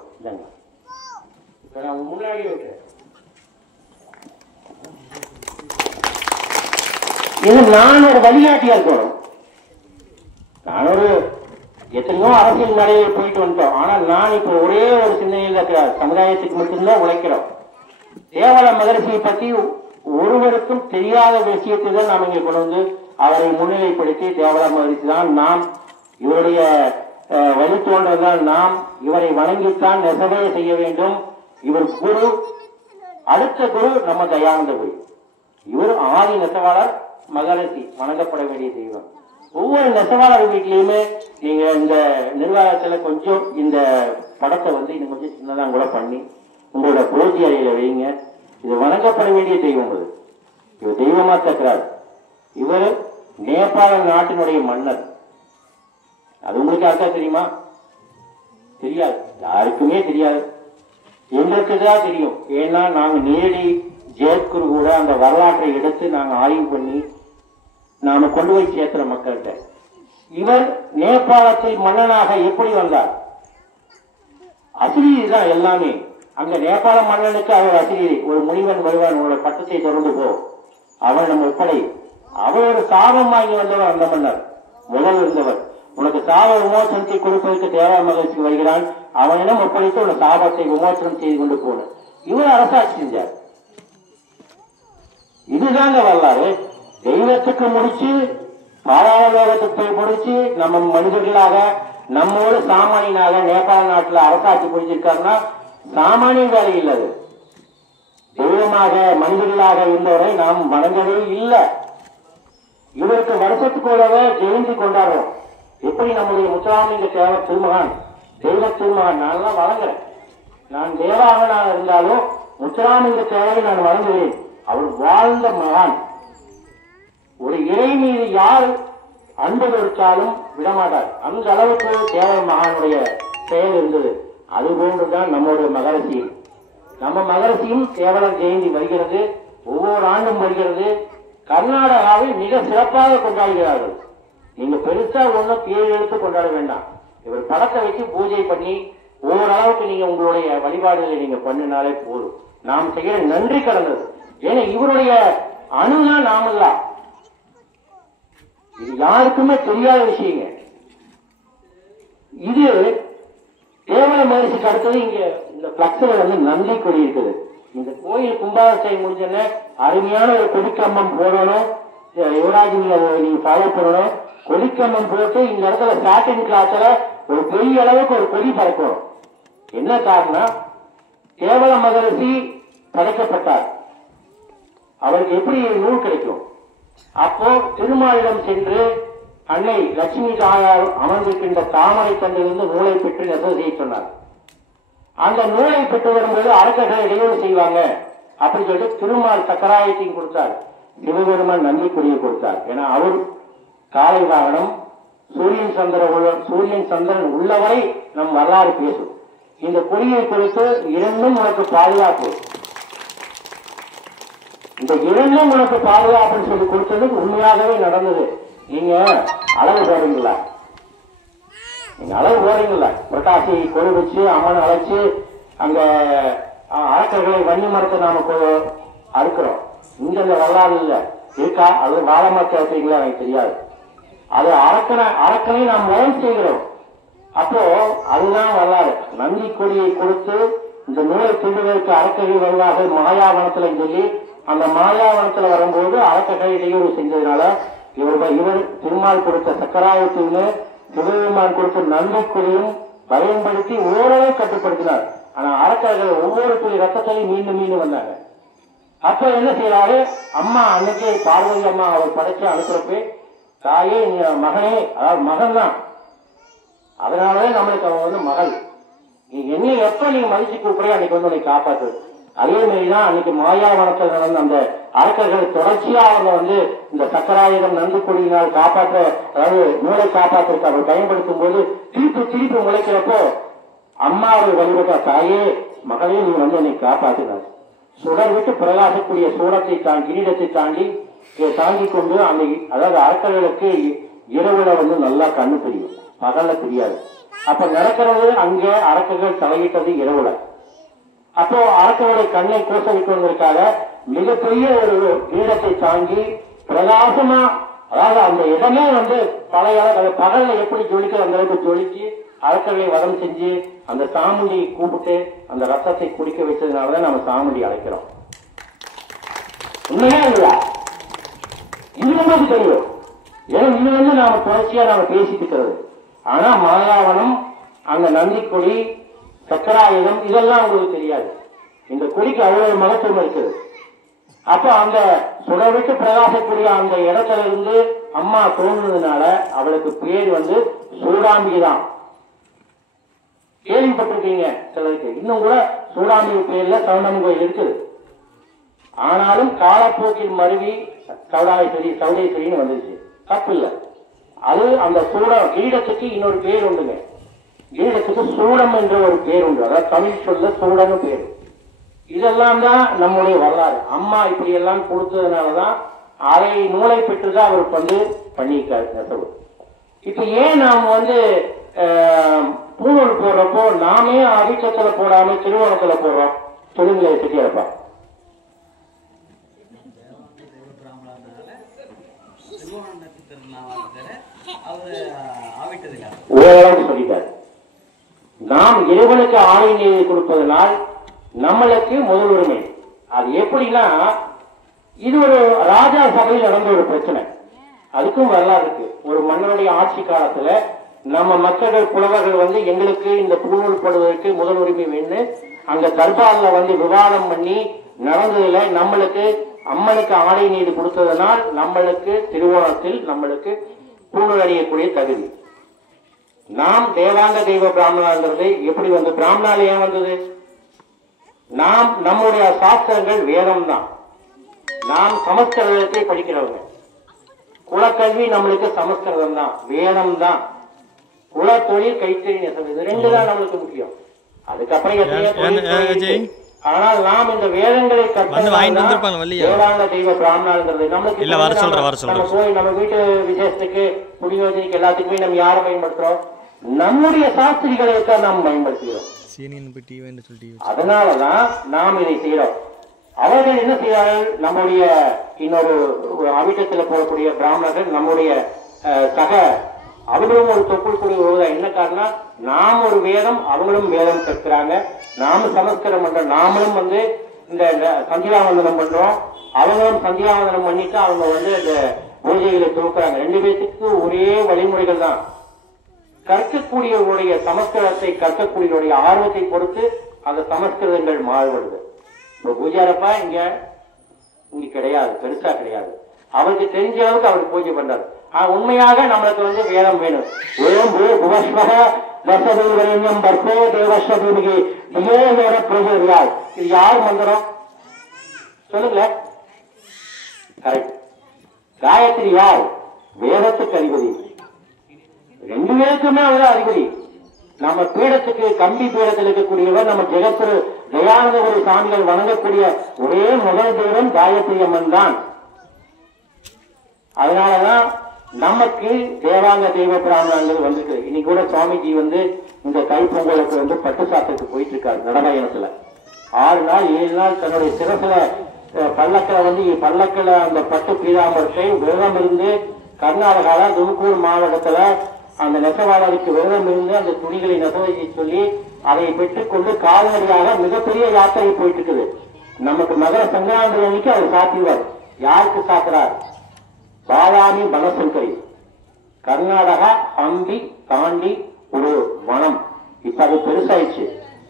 இப்ப நான் முன்னாடி வைக்கிறேன். இது நான் ஒரு வழிகாட்டியா இருக்கணும். நான் ஒரு எத்தனையோ அரசியல் மேடையில் போயிட்டு வந்துட்டோம். ஆனால் நான் இப்ப ஒரே ஒரு சிந்தனையில் இருக்கிறார். சமுதாயத்துக்கு மட்டும்தான் உழைக்கிறோம். தேவல மகரிஷியை பற்றி ஒருவருக்கும் தெரியாத விஷயத்தை தான் நாம் இங்கே கொண்டு வந்து அவரை முன்னிலைப்படுத்தி தேவல மகரிஷி தான் நாம், இவருடைய வழித்தோன்றதான் நாம், இவரை வணங்கித்தான் நெசவே செய்ய வேண்டும். இவர் குரு. அடுத்த குரு நம்ம தயானந்த குரு. இவர் ஆதி நெசவாளர் மகரிஷி, வணங்கப்பட வேண்டிய தெய்வம். ஒவ்வொரு நெசவாளர் வீட்லயுமே நீங்க இந்த நிர்வாகத்துல கொஞ்சம் இந்த படத்தை வந்து இன்னும் கொஞ்சம் சின்னதா கூட பண்ணி உங்களோட பூஜை அறையில வைங்க. இது வணங்கப்பட வேண்டிய தெய்வம். இவர் தெய்வமா தக்கிறார். இவர் நேபாள நாட்டினுடைய மன்னர். அது உங்களுக்கு யாருக்கா தெரியுமா? தெரியாது. யாருக்குமே தெரியாது. எங்களுக்கு தான் தெரியும். ஏன்னா நாங்க நேரடி ஜெயக்குரு கூட அந்த வரலாற்றை எடுத்து நாங்க ஆய்வு பண்ணி நாம கொண்டு போய் சேர்க்கிற மக்கள்கிட்ட. இவர் நேபாளத்தில் மன்னனாக எப்படி வந்தார்? அசிரீரி தான் எல்லாமே. அங்க நேபாள மன்னனுக்கு அவர் அசிரீரி. ஒரு முனிவன் வருவான், உன்னோட பட்டத்தை தொடர்ந்து போ, அவன் நம்ம ஒப்படை. அவர் ஒரு சாபம் வாங்கி வந்தவர் அந்த மன்னர், முதல் இருந்தவர். உனக்கு சாப விமோசனத்தை கொடுப்பதற்கு தேவ மகிழ்ச்சி வருகிறான், அவனிடம் ஒப்படைத்து உனக்கு சாபத்தை விமோசனம் செய்து கொண்டு போன. இவர் அரசாட்சி செஞ்சார். இதுதாங்க வரலாறு. தெய்வத்துக்கு முடிச்சு பாதாள லோகத்துக்கு முடிச்சு நம்ம மனிதர்களாக நம்மோடு சாமானியனாக நேபாள நாட்டில் அரசாட்சி புரிஞ்சிருக்காருன்னா சாமானிய வேலை இல்லது. தெய்வமாக மனிதர்களாக இருந்தவரை நாம் வணங்கவே இல்லை. இவருக்கு வருஷத்துக்குள்ளவே ஜெயந்தி கொண்டாடுறோம். எப்படி நம்முடைய முத்துராமலிங்க தேவர் திருமகன், தெய்வ திருமகன் நான் வணங்குறேன். நான் தேவாங்கனாக இருந்தாலும் முத்துராமலிங்க தேவரை நான் வணங்குகிறேன். அவர் வாழ்ந்த மகான். ஒரு இறை மீது யார் அன்பு கொடுத்தாலும் விடமாட்டார். அந்த அளவுக்கு தேவர் மகானுடைய செயல் இருந்தது. அதுபோன்றுதான் நம்முடைய மகரிஷியும். நம்ம மகரிஷியும் தேவலர் ஜெயந்தி வருகிறது, ஒவ்வொரு ஆண்டும் வருகிறது. கர்நாடகாவில் மிக சிறப்பாக கொண்டாடுகிறார்கள். நீங்க பெருசா ஒன்னும் பேர் எடுத்து கொண்டாட வேண்டாம். இவர் படத்தை வச்சு பூஜை பண்ணி ஓரளவுக்கு நீங்க உங்களுடைய வழிபாடுகளை நீங்க பண்ணினாலே போதும். நாம் செய்கிற நன்றி கடந்தது. ஏன்னா இவருடைய அணுதான் நாமல்லா. இது யாருக்குமே தெரியாத விஷயங்க. இது தேவல மகரிஷிக்கு அடுத்தது இங்க இந்த பிளக்ஸ்ல வந்து நந்தி கொடி இருக்குது. இந்த கோயில் கோயில் கும்பாபிஷேகை முடிஞ்சோடனே அருமையான ஒரு கொடிக்கம்பம் போடணும். யுவராஜ் நீங்க ஃபாலோ பண்ணணும். கொடிக்கம்பம் போட்டு இந்த இடத்துல சாட்டின் கிளாத்ல ஒரு பெரிய அளவுக்கு ஒரு கொடி பறக்கணும். என்ன காரணம்? கேவல மகரிஷி படைக்கப்பட்டார், அவருக்கு எப்படி நூல் கிடைக்கும்? அப்போ திருமாலிடம் சென்று அன்னை லட்சுமி தாயார் அமர்ந்திருக்கின்ற தாமரை தண்டிலிருந்து நூலை பெற்று நெசவு செய்ய சொன்னார். அந்த நூலை பெற்று வரும்போது அரக்கர்கள் இடையூறு செய்வாங்க அப்படின்னு சொல்லிட்டு திருமால் சக்கராயத்தையும் கொடுத்தார். சிவபெருமான் நம்பிக்கையை கொடுத்தார். ஏன்னா அவர் காலை வாகனம், சூரியன் சந்திரன் உள்ளவரை நம் வரலாறு பேசும். இந்த கொடியை குறித்து இரண்டும் உனக்கு பாதுகாப்பு, இந்த இரண்டும் உனக்கு பாதுகாப்புன்னு சொல்லி கொடுத்தது உண்மையாகவே நடந்தது. நீங்க அளவு போறீங்களா? நீங்க அளவு போறீங்களா? புரட்டாசி கொடி வச்சு அம்மனை அழைச்சு அங்க அரக்கர்களை வன்னி மரத்தை நாம அறுக்கிறோம். இங்க வரலாறு இல்ல இருக்கா? அது வாழமரத்தை வைக்கிறீங்களா? எனக்கு தெரியாது. அது அரக்கனை நாம் மயம் செய்கிறோம். அப்போ அதுதான் வரலாறு. நந்தி கொடியை கொடுத்து இந்த நூலை திருடுவதற்கு அரக்கர்கள் வருவாக மாயாவனத்துல சொல்லி அந்த மாயாவனத்துல வரும்போது அரக்கர்கள் இடையூறு செஞ்சதுனால இவர் திருமால் கொடுத்த சக்கராயத்தையுமே சிவபெருமான் கொடுத்த நந்தி கொடியும் பயன்படுத்தி ஓரளவு கட்டுப்படுத்தினார். ஆனா அரக்கர்கள் ஒவ்வொரு துளி ரத்தத்திலையும் மீண்டும் வந்தாங்க. அப்ப என்ன செய்யறாரு? அம்மா அன்னைக்கு பார்வதி அம்மா அவர் படைச்சு அனுப்புறப்பே, தாயே மகனே, அதாவது மகன் தான், அதனாலதான் நம்மளுக்கு அவன் மகள், நீ என்ன எப்ப நீ மதிச்சு கூப்பிடுற அன்னைக்கு உன்னை காப்பாத்து. அதே மாதிரிதான் அன்னைக்கு மாயாவனத்தில் நடந்த அந்த அரக்கர்கள் தொடர்ச்சியா அவங்க இந்த சக்கராயுதம் நந்து கொடியினால் காப்பாற்ற, அதாவது நூலை காப்பாற்றுக்கு அவர் பயன்படுத்தும் போது திருப்பி முளைக்கிறப்போ அம்மாவை வழிபட்ட தாயே மகளே நீ என்னை காப்பாற்றினார். சுடர் விட்டு பிரகாசக்கூடிய சூடத்தை கிரீடத்தை தாங்கி கொண்டு அந்த, அதாவது அரக்கர்களுக்கு இரவுல நல்லா கண்ணு தெரியும், பகல்ல தெரியாது. அப்ப நடக்கிறது அங்கே அரக்கர்கள் தலையிட்டது இரவுல. அப்போ அரக்கருடைய கண்ணை கூச வைப்பதற்காக மிகப்பெரிய ஒரு கிரீடத்தை தாங்கி பிரகாசமா, அதாவது அந்த இடமே பழைய பகல்ல எப்படி ஜொலிக்க அந்த அளவுக்கு ஜொலிச்சு அரக்கர்களை வதம் செஞ்சு அந்த சாமுண்டியை கூப்பிட்டு அந்த ரத்தத்தை குடிக்க வச்சதுனாலதான் நம்ம சாமுண்டி அழைக்கிறோம். உண்மையா இல்லையா? இது நமக்கு தெரியும். ஏன்னா இது நாம தொடர்ச்சியா நாம பேசிட்டு இருக்கிறது. ஆனா மாயாவனம், அந்த நந்தி கொடி, சக்கராயுதம் இதெல்லாம் உங்களுக்கு தெரியாது. இந்த கொடிக்கு அவ்வளவு மகத்துவம் இருக்குது. அப்ப அந்த சுடவிட்டு பிரகாசக்கூடிய அந்த இடத்துல இருந்து அம்மா தோணுனதுனால அவளுக்கு பேர் சூடாம்பிகை தான். கேள்விப்பட்டிருக்கீங்க சிலருக்கு. இன்னும் கூட சூடாம்பிகை பேர்ல சவுண்டம்மன் கோயில் இருக்குது. ஆனாலும் காலப்போக்கில் மருவி சவுடேஸ்வரின்னு வந்துருச்சு. தப்பு இல்லை. அது அந்த கிரீடத்துக்கு இன்னொரு பேர் உண்டுங்க. கிரீடத்துக்கு சூடம் என்ற ஒரு பேர் உண்டு. அதாவது தமிழ் சொல்ல சூடன்னு பேர். இதெல்லாம் தான் நம்முடைய வரலாறு. அம்மா இப்படி எல்லாம் கொடுத்ததுனாலதான் அதை நூலை பெற்றுதான் அவருக்கு பண்ணியிருக்காரு நெசவு. இப்ப ஏன் நாம் பூநூல் போடுறப்போ நாமே அபிஷத்துல போடாம திருவோணத்துல போடுறோம்? சொல்லுங்களே செட்டியாரப்பா. ஓரளவு சொல்லிட்டார். நாம் இறைவனுக்கு ஆணை நீதி கொடுப்பதனால் நம்மளுக்கு முதல் உரிமை. அது எப்படின்னா, இது ஒரு ராஜா சபையில் நடந்த ஒரு பிரச்சனை. அதுக்கும் வரலாறு இருக்கு. ஒரு மன்னனுடைய ஆட்சி காலத்துல நம்ம மக்கள் புலவர்கள் எங்களுக்கு இந்த பூநூல் போடுவதற்கு முதல் உரிமை வேணும் அங்க தர்பார்ல விவாதம் பண்ணி நடந்ததுல நம்மளுக்கு அம்மனுக்கு ஆணை நீதி கொடுத்ததனால் நம்மளுக்கு திருவோணத்தில் நம்மளுக்கு பூநூல் அணியக்கூடிய தகுதி. நாம் தேவாங்க தெய்வ பிராமணாங்கிறது எப்படி பிராமணால ஏன் வந்தது? நாம் நம்முடைய சாஸ்திரங்கள் வேதம் தான். நாம் சமஸ்கிருதத்தை படிக்கிறவங்க. குலக்கல்வி நம்மளுக்கு சமஸ்கிருதம் தான், வேதம் தான். குலத்தொழில் கைத்தறி நெசவு இது ரெண்டு தான் நம்மளுக்கு முக்கியம். அதுக்கப்புறம் ஆனால் நாம் இந்த வேதங்களை தேவாங்க தெய்வ பிராமணாங்கிறது நம்மளுக்கு போய் நம்ம வீட்டு விசேஷத்துக்கு புண்ணியோஜனைக்கு எல்லாத்துக்குமே நம்ம யாரை பயன்படுத்துறோம்? நம்முடைய சாஸ்திரிகளை தான் நாம் பயன்படுத்துகிறோம். அதனாலதான் நாம் இதை செய்யறோம். அவர்கள் என்ன செய்வார்கள்? நம்முடைய இன்னொரு அவிட்டத்தில் போடக்கூடிய பிராமணர்கள் நம்முடைய சக அவங்களும் ஒரு தொப்புள் கூடிய உறவுதான். என்ன காரணம்? நாம் ஒரு வேதம், அவங்களும் வேதம் கற்கிறாங்க. நாம சமஸ்கிருதம் பண்ற, நாமளும் இந்த சந்தியாவந்தனம் பண்றோம். அவங்களும் சந்தியாவந்தனம் பண்ணிட்டு அவங்க வந்து இந்த பூஜைகளை துவக்கிறாங்க. 2 பேருக்கு ஒரே வழிமுறைகள் தான். கற்கக்கூடியவருடைய சமஸ்கிருதத்தை கற்கக்கூடியவருடைய ஆர்வத்தை பொறுத்து அந்த சமஸ்கிருதங்கள் மாறுபடுது. இப்போ பூஜாரப்பா இங்க கிடையாது, பெருசா கிடையாது. அவருக்கு தெரிஞ்ச அளவுக்கு அவர் பூஜை பண்றாரு. உண்மையாக நம்மளுக்கு வந்து வேதம் வேணும். இது யார் மந்திரம் சொல்லுங்கள? கரெக்ட். காயத்ரி யார்? வேதத்துக்கு அதிபதி. 2 பேருக்குமே அவர் அதிபதி. நம்ம பீடத்துக்கு கம்பி பீடத்தில் இருக்கக்கூடியவர் நம்ம ஜெகத்குரு தயானந்தகுரு சாமிகள் வணங்கக்கூடிய ஒரே முதல் தெய்வம் காயத்ரி அம்மன் தான். அதனாலதான் நமக்கு தேவாங்க தெய்வ பிராமணங்கள் வந்துருக்கு. இன்னைக்கு கூட சுவாமிஜி வந்து இந்த தைப்பொங்கலுக்கு வந்து பட்டு சாத்திரத்துக்கு போயிட்டு இருக்காரு. நடவயணத்துல 6 நாள் 7 நாள் தன்னுடைய சிறப்புல பல்லக்கில் வந்து பல்லக்கில் அந்த பட்டு பீதாம்பரத்தை விரதம் இருந்து கர்நாடகால தும்கூர் மாவட்டத்துல அந்த நெசவாளருக்கு விரதம் இருந்து அந்த துணிகளை நெசவை சொல்லி அதை பெற்றுக்கொண்டு கால்நடையாக மிகப்பெரிய யாத்திரை போயிட்டு இருக்குது. நமக்கு மகர சங்கராந்தி அன்னைக்கு அவர் சாத்திடுவார். யாருக்கு சாத்துறார்? பாதாமி பனசங்கரி. கர்நாடகா ஹம்பி தாண்டி ஒரு வனம். இப்ப அது பெருசாயிடுச்சு.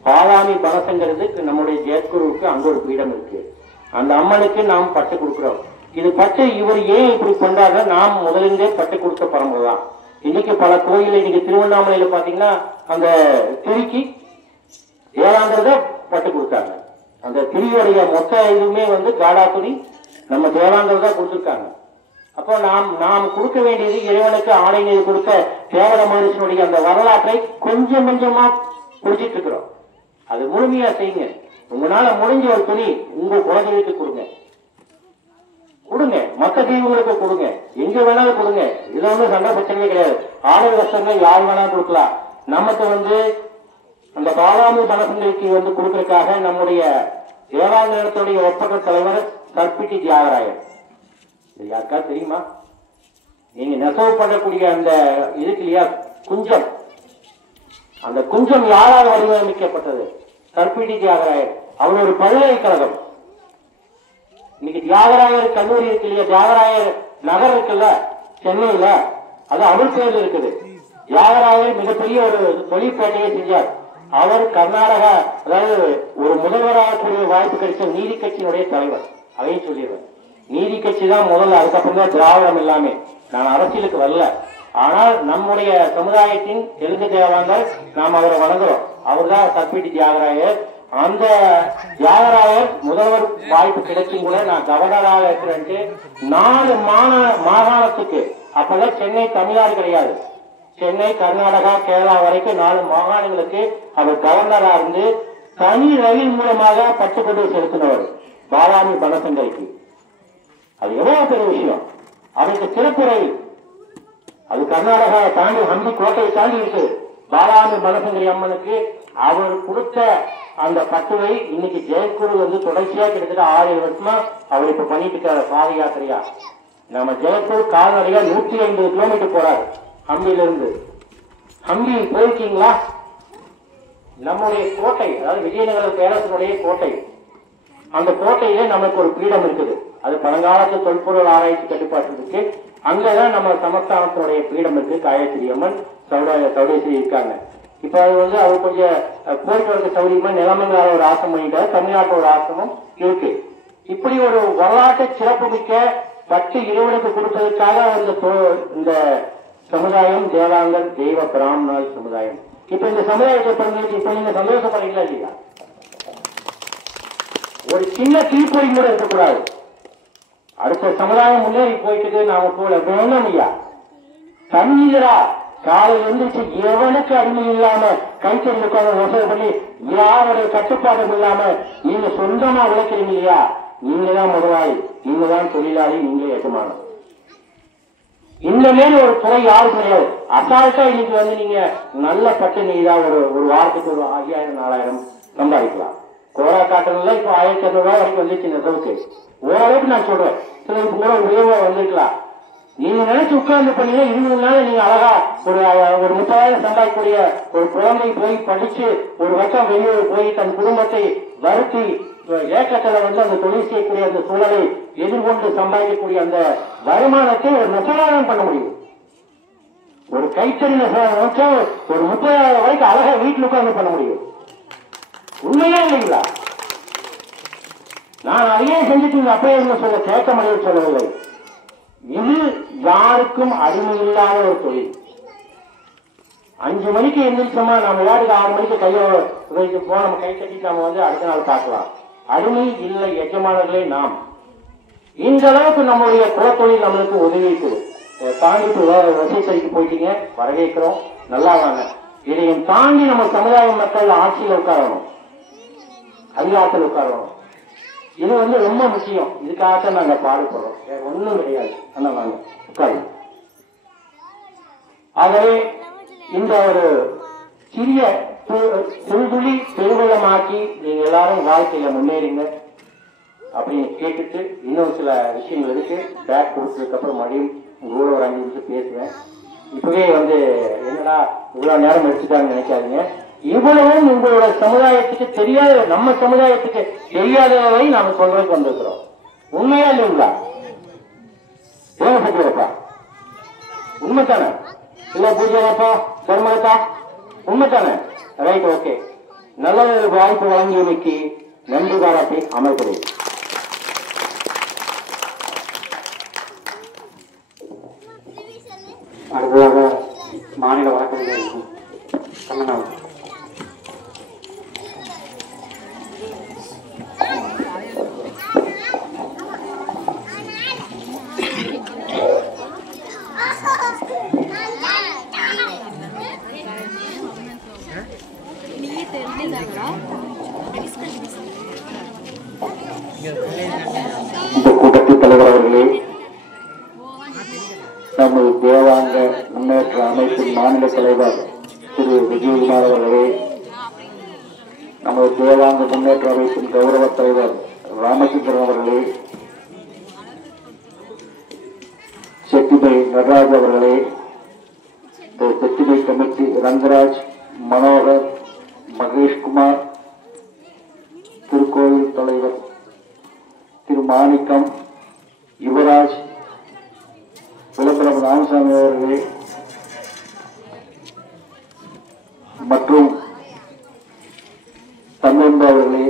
பாதாமி பனசங்கிறதுக்கு நம்முடைய ஜெயத்குருவுக்கு அங்க ஒரு பீடம் இருக்கு. அந்த அம்மனுக்கு நாம் பட்டு கொடுக்கிறோம். இது பட்டு இவர் ஏன் இப்படி கொண்டாடுற? நாம் முதலிருந்தே பட்டு கொடுத்த பரம்பரை தான். இன்னைக்கு பல கோயில் இன்னைக்கு திருவண்ணாமலையில பாத்தீங்கன்னா அந்த திரிக்கு ஏழாங்கிறத பட்டு கொடுத்தாங்க. அந்த திரியோடைய மொத்த இதுவுமே வந்து காடா துணி நம்ம தேவாங்கிறதா கொடுத்துருக்காங்க. அப்போ நாம் கொடுக்க வேண்டியது இறைவனுக்கு ஆணை நீர் கொடுத்த தேவர மனுஷனுடைய அந்த வரலாற்றை கொஞ்சம் கொஞ்சமா குடிச்சிட்டு இருக்கிறோம். அது முழுமையா செய்யுங்க. உங்களால முடிஞ்ச ஒரு துணி உங்க குழந்தைகளுக்கு கொடுங்க, மற்ற தெய்வங்களுக்கு கொடுங்க, எங்க வேணாலும் கொடுங்க. இதுல ஒன்றும் சண்டை பிரச்சனையே கிடையாது. ஆடல் கஷ்டங்கள் யார் வேணாலும் கொடுக்கலாம். நமக்கு வந்து அந்த பாலாமி பனசங்களுக்கு வந்து கொடுக்கறதுக்காக நம்முடைய தேவாலயத்துடைய ஒப்பற்ற தலைவர் கற்பிட்டி தியாகராயர். யாருக்கா தெரியுமா? நீங்க நெசவு பண்ணக்கூடிய அந்த இருக்கு இல்லையா குஞ்சம், அந்த குஞ்சம் யாரால் வடிவமைக்கப்பட்டது? கற்பிட்டி தியாகராயர். அவர் ஒரு பல்கலைக்கழகம். இன்னைக்கு தியாகராயர் கல்லூரி இருக்கு இல்லையா, தியாகராயர் நகர் இருக்குல்ல சென்னையில, அது அவர் பேர்ல இருக்குது. தியாகராயர் மிகப்பெரிய ஒரு தொழிற்பேட்டையை செஞ்சார். அவர் கர்நாடகா, அதாவது ஒரு முதல்வராகக்கூடிய வாய்ப்பு கிடைச்ச நீதி கட்சியினுடைய தலைவர். அதையும் சொல்லிடுவேன். நீதி கட்சி தான் முதல்ல, அதுக்கப்புறம் தான் திராவிடம் எல்லாமே. நான் அரசியலுக்கு வரல. ஆனால் நம்முடைய சமுதாயத்தின் தெலுங்கு தேவாங்கள் நாம் அவரை வணங்குறோம். அவர் தான் கற்பிட்டி தியாகராயர். அந்த தியாகராயர் முதல்வர் வாய்ப்பு கிடைச்சும் கூட நான் கவர்னராக இருக்கிறேன்ட்டு 4 மாகாணத்துக்கு, அப்பெல்லாம் சென்னை தமிழ்நாடு கிடையாது, சென்னை கர்நாடகா கேரளா வரைக்கும் 4 மாகாணங்களுக்கு அவர் கவர்னரா இருந்து தனி ரயில் மூலமாக பட்டுக்கொண்டு செலுத்தினவர் பாலாமி பனசங்கரிக்கு. அது எவ்வளவு பெரிய விஷயம். அவருக்கு சிறப்பு ரயில், அது கர்நாடகா தாண்டி ஹம்பி கோட்டையை தாண்டி இருக்கு. பாலாமி பனசங்கரி அம்மனுக்கு அவர் கொடுத்த அந்த பட்டுவை இன்னைக்கு ஜெயக்குரு வந்து தொடர்ச்சியா கிட்டத்தட்ட 6 வருஷமா அவர் இப்ப பண்ணிட்டு இருக்காரு பாத யாத்திரையா. நம்ம ஜெயக்குரு கால்நடையா 150 கிலோமீட்டர் போறாரு ஹம்பியில இருந்து. ஹம்பி போயிருக்கீங்களா? நம்முடைய கோட்டை, அதாவது விஜயநகர பேரரசனுடைய கோட்டை, அந்த கோட்டையிலே நமக்கு ஒரு பீடம் இருக்குது. அது பழங்காலத்து தொல்பொருள் ஆராய்ச்சி கட்டுப்பாட்டு இருக்கு. அங்கதான் நம்ம சமஸ்தானத்தினுடைய பீடம் இருக்கு. காயத்ரி அம்மன் சௌடேஸ்வரி இருக்காங்க. இப்ப அது வந்து அவர் கொஞ்சம் போயிட்டு வரது சௌரியமா நிலமங்கால ஒரு ஆசிரமம் பண்ணிட்டாரு, தமிழ்நாட்டில் ஒரு ஆசிரமம் இருக்கு. இப்படி ஒரு வரலாற்று சிறப்பு மிக்க பட்டு இறைவனுக்கு கொடுப்பதற்காக இந்த சமுதாயம் தேவாங்கர் தெய்வ பிராமணர் சமுதாயம். இப்ப இந்த சமுதாயத்தை பிறந்ததுக்கு இப்ப நீங்க சந்தோஷப்படுறீங்களா இல்லையா? ஒரு சின்ன தீப்பொறி கூட இருக்கக்கூடாது. அடுத்த சமுதாயம் முன்னேறி போயிட்டு நாம போல வேணும் ஐயா. தண்ணீரா காலையில் இருந்துச்சு எவனுக்கு அடிமை இல்லாம கைத்தறி வசதி பண்ணி யாருடைய கட்டுப்பாடும் இல்லாம நீங்க சொந்தமா உழைக்கிறீங்க இல்லையா? நீங்க தான் முதலாளி, நீங்க தான் தொழிலாளி, நீங்க எஜமானம். இந்த மாரி ஒரு துறை யாரும் கிடையாது. அசால்ட்டா இன்னைக்கு வந்து நீங்க நல்ல பட்டு நீதா ஒரு வாரத்துக்கு ஒரு 5000-4000 சம்பாதிக்கலாம். கோரா காட்டன்ல இப்ப 1200 ரூபாய் வரைக்கும் வந்துச்சு நெசவுக்கு. ஓரளவுக்கு நான் சொல்றேன், சிலருக்கு கூட உயர்வா வந்திருக்கலாம். நீங்க நினைச்சு உட்கார்ந்து பண்ணீங்க 20 நாள் நீங்க அழகா ஒரு 30,000 சம்பாதிக்கக்கூடிய ஒரு குழந்தை போய் படிச்சு ஒரு வருஷம் வெளியூர் போய் தன் குடும்பத்தை வருத்தி ஏக்கத்தில் வந்து அந்த தொழில் செய்யக்கூடிய அந்த சூழலை எதிர்கொண்டு சம்பாதிக்கக்கூடிய அந்த வருமானத்தை ஒரு நெசவாளம் பண்ண முடியும். ஒரு கைத்தறி நெசவாளம் ஒரு 30,000 வரைக்கும் அழகா வீட்டில் உட்கார்ந்து பண்ண முடியும். உண்மையா இல்லைங்களா? நான் அதையே செஞ்சுட்டு அப்பயே சொல்ல கேட்க முடியும் சொல்லவில்லை. இது யாருக்கும் அடிமை இல்லாத ஒரு தொழில். 5 மணிக்கு எந்திரிச்சோமா நம்ம விளையாட்டுக்கு 6 மணிக்கு கையை போய் நம்ம கை கட்டிட்டு நம்ம வந்து அடுத்த நாள் பார்க்கலாம். அடிமை இல்லை, எஜமானர்களே நாம். இந்த அளவுக்கு நம்முடைய குலத்தொழில் நம்மளுக்கு உதவிட்டு தாண்டிட்டு வசதிக்கு போயிட்டீங்க, வரவேற்கிறோம், நல்லா வாங்க. இதையும் தாண்டி நம்ம சமுதாய மக்கள் ஆட்சியில் உட்காரணும், அதிகாரத்தில் உட்காரணும். இது வந்து ரொம்ப முக்கியம். இதுக்காக நாங்க பாடுபடுறோம், வேற ஒண்ணும் கிடையாது. அண்ணா வாங்க உட்காரு. ஆகவே இந்த ஒரு சிறிய துளி பெருவெள்ளமாக்கி நீங்க எல்லாரும் வாழ்க்கையில முன்னேறுங்க அப்படின்னு கேட்டுட்டு இன்னும் சில விஷயங்கள் இருக்கு. பேக் கொடுத்ததுக்கு அப்புறம் மறுபடியும் உங்களோட ஒரு 5 நிமிஷம் பேசுவேன். இப்பவே வந்து என்னடா இவ்வளவு நேரம் எடுத்துட்டாங்கன்னு நினைக்காதீங்க. இவ்வளவும் உங்களோட சமுதாயத்துக்கு தெரியாத, நம்ம சமுதாயத்துக்கு தெரியாதவை நாம சொல்றதுக்கு வந்திருக்கிறோம். உண்மையா இல்லைங்களா? சத்தியப்பா உண்மைத்தானே? இல்ல பூஜைப்பா தர்மகத்தா உண்மைத்தானே? Right, okay. நல்ல வாய்ப்பு வழங்கியமைக்கு நன்றி பாராட்டி அமர்கிறேன். அடுத்ததாக மாநில வழக்கறிஞர் கண்ணன் இந்த கூட்டத்தில் தலைவர் அவர்களே, நமது தேவாங்க முன்னேற்ற அமைப்பின் மாநில தலைவர் திரு விஜயகுமார் அவர்களே, நமது தேவாங்க முன்னேற்ற அமைப்பின் கௌரவ தலைவர் ராமச்சந்திரன் அவர்களே, செட்டிமை நடராஜ் அவர்களே, செட்டிமை கமிட்டி ரங்கராஜ், மனோகர், மகேஷ்குமார், திருக்கோவில் தலைவர் திரு மாணிக்கம், யுவராஜ், விளம்பரம் ராமசாமி அவர்களே மற்றும் தன்னம்பு அவர்களே,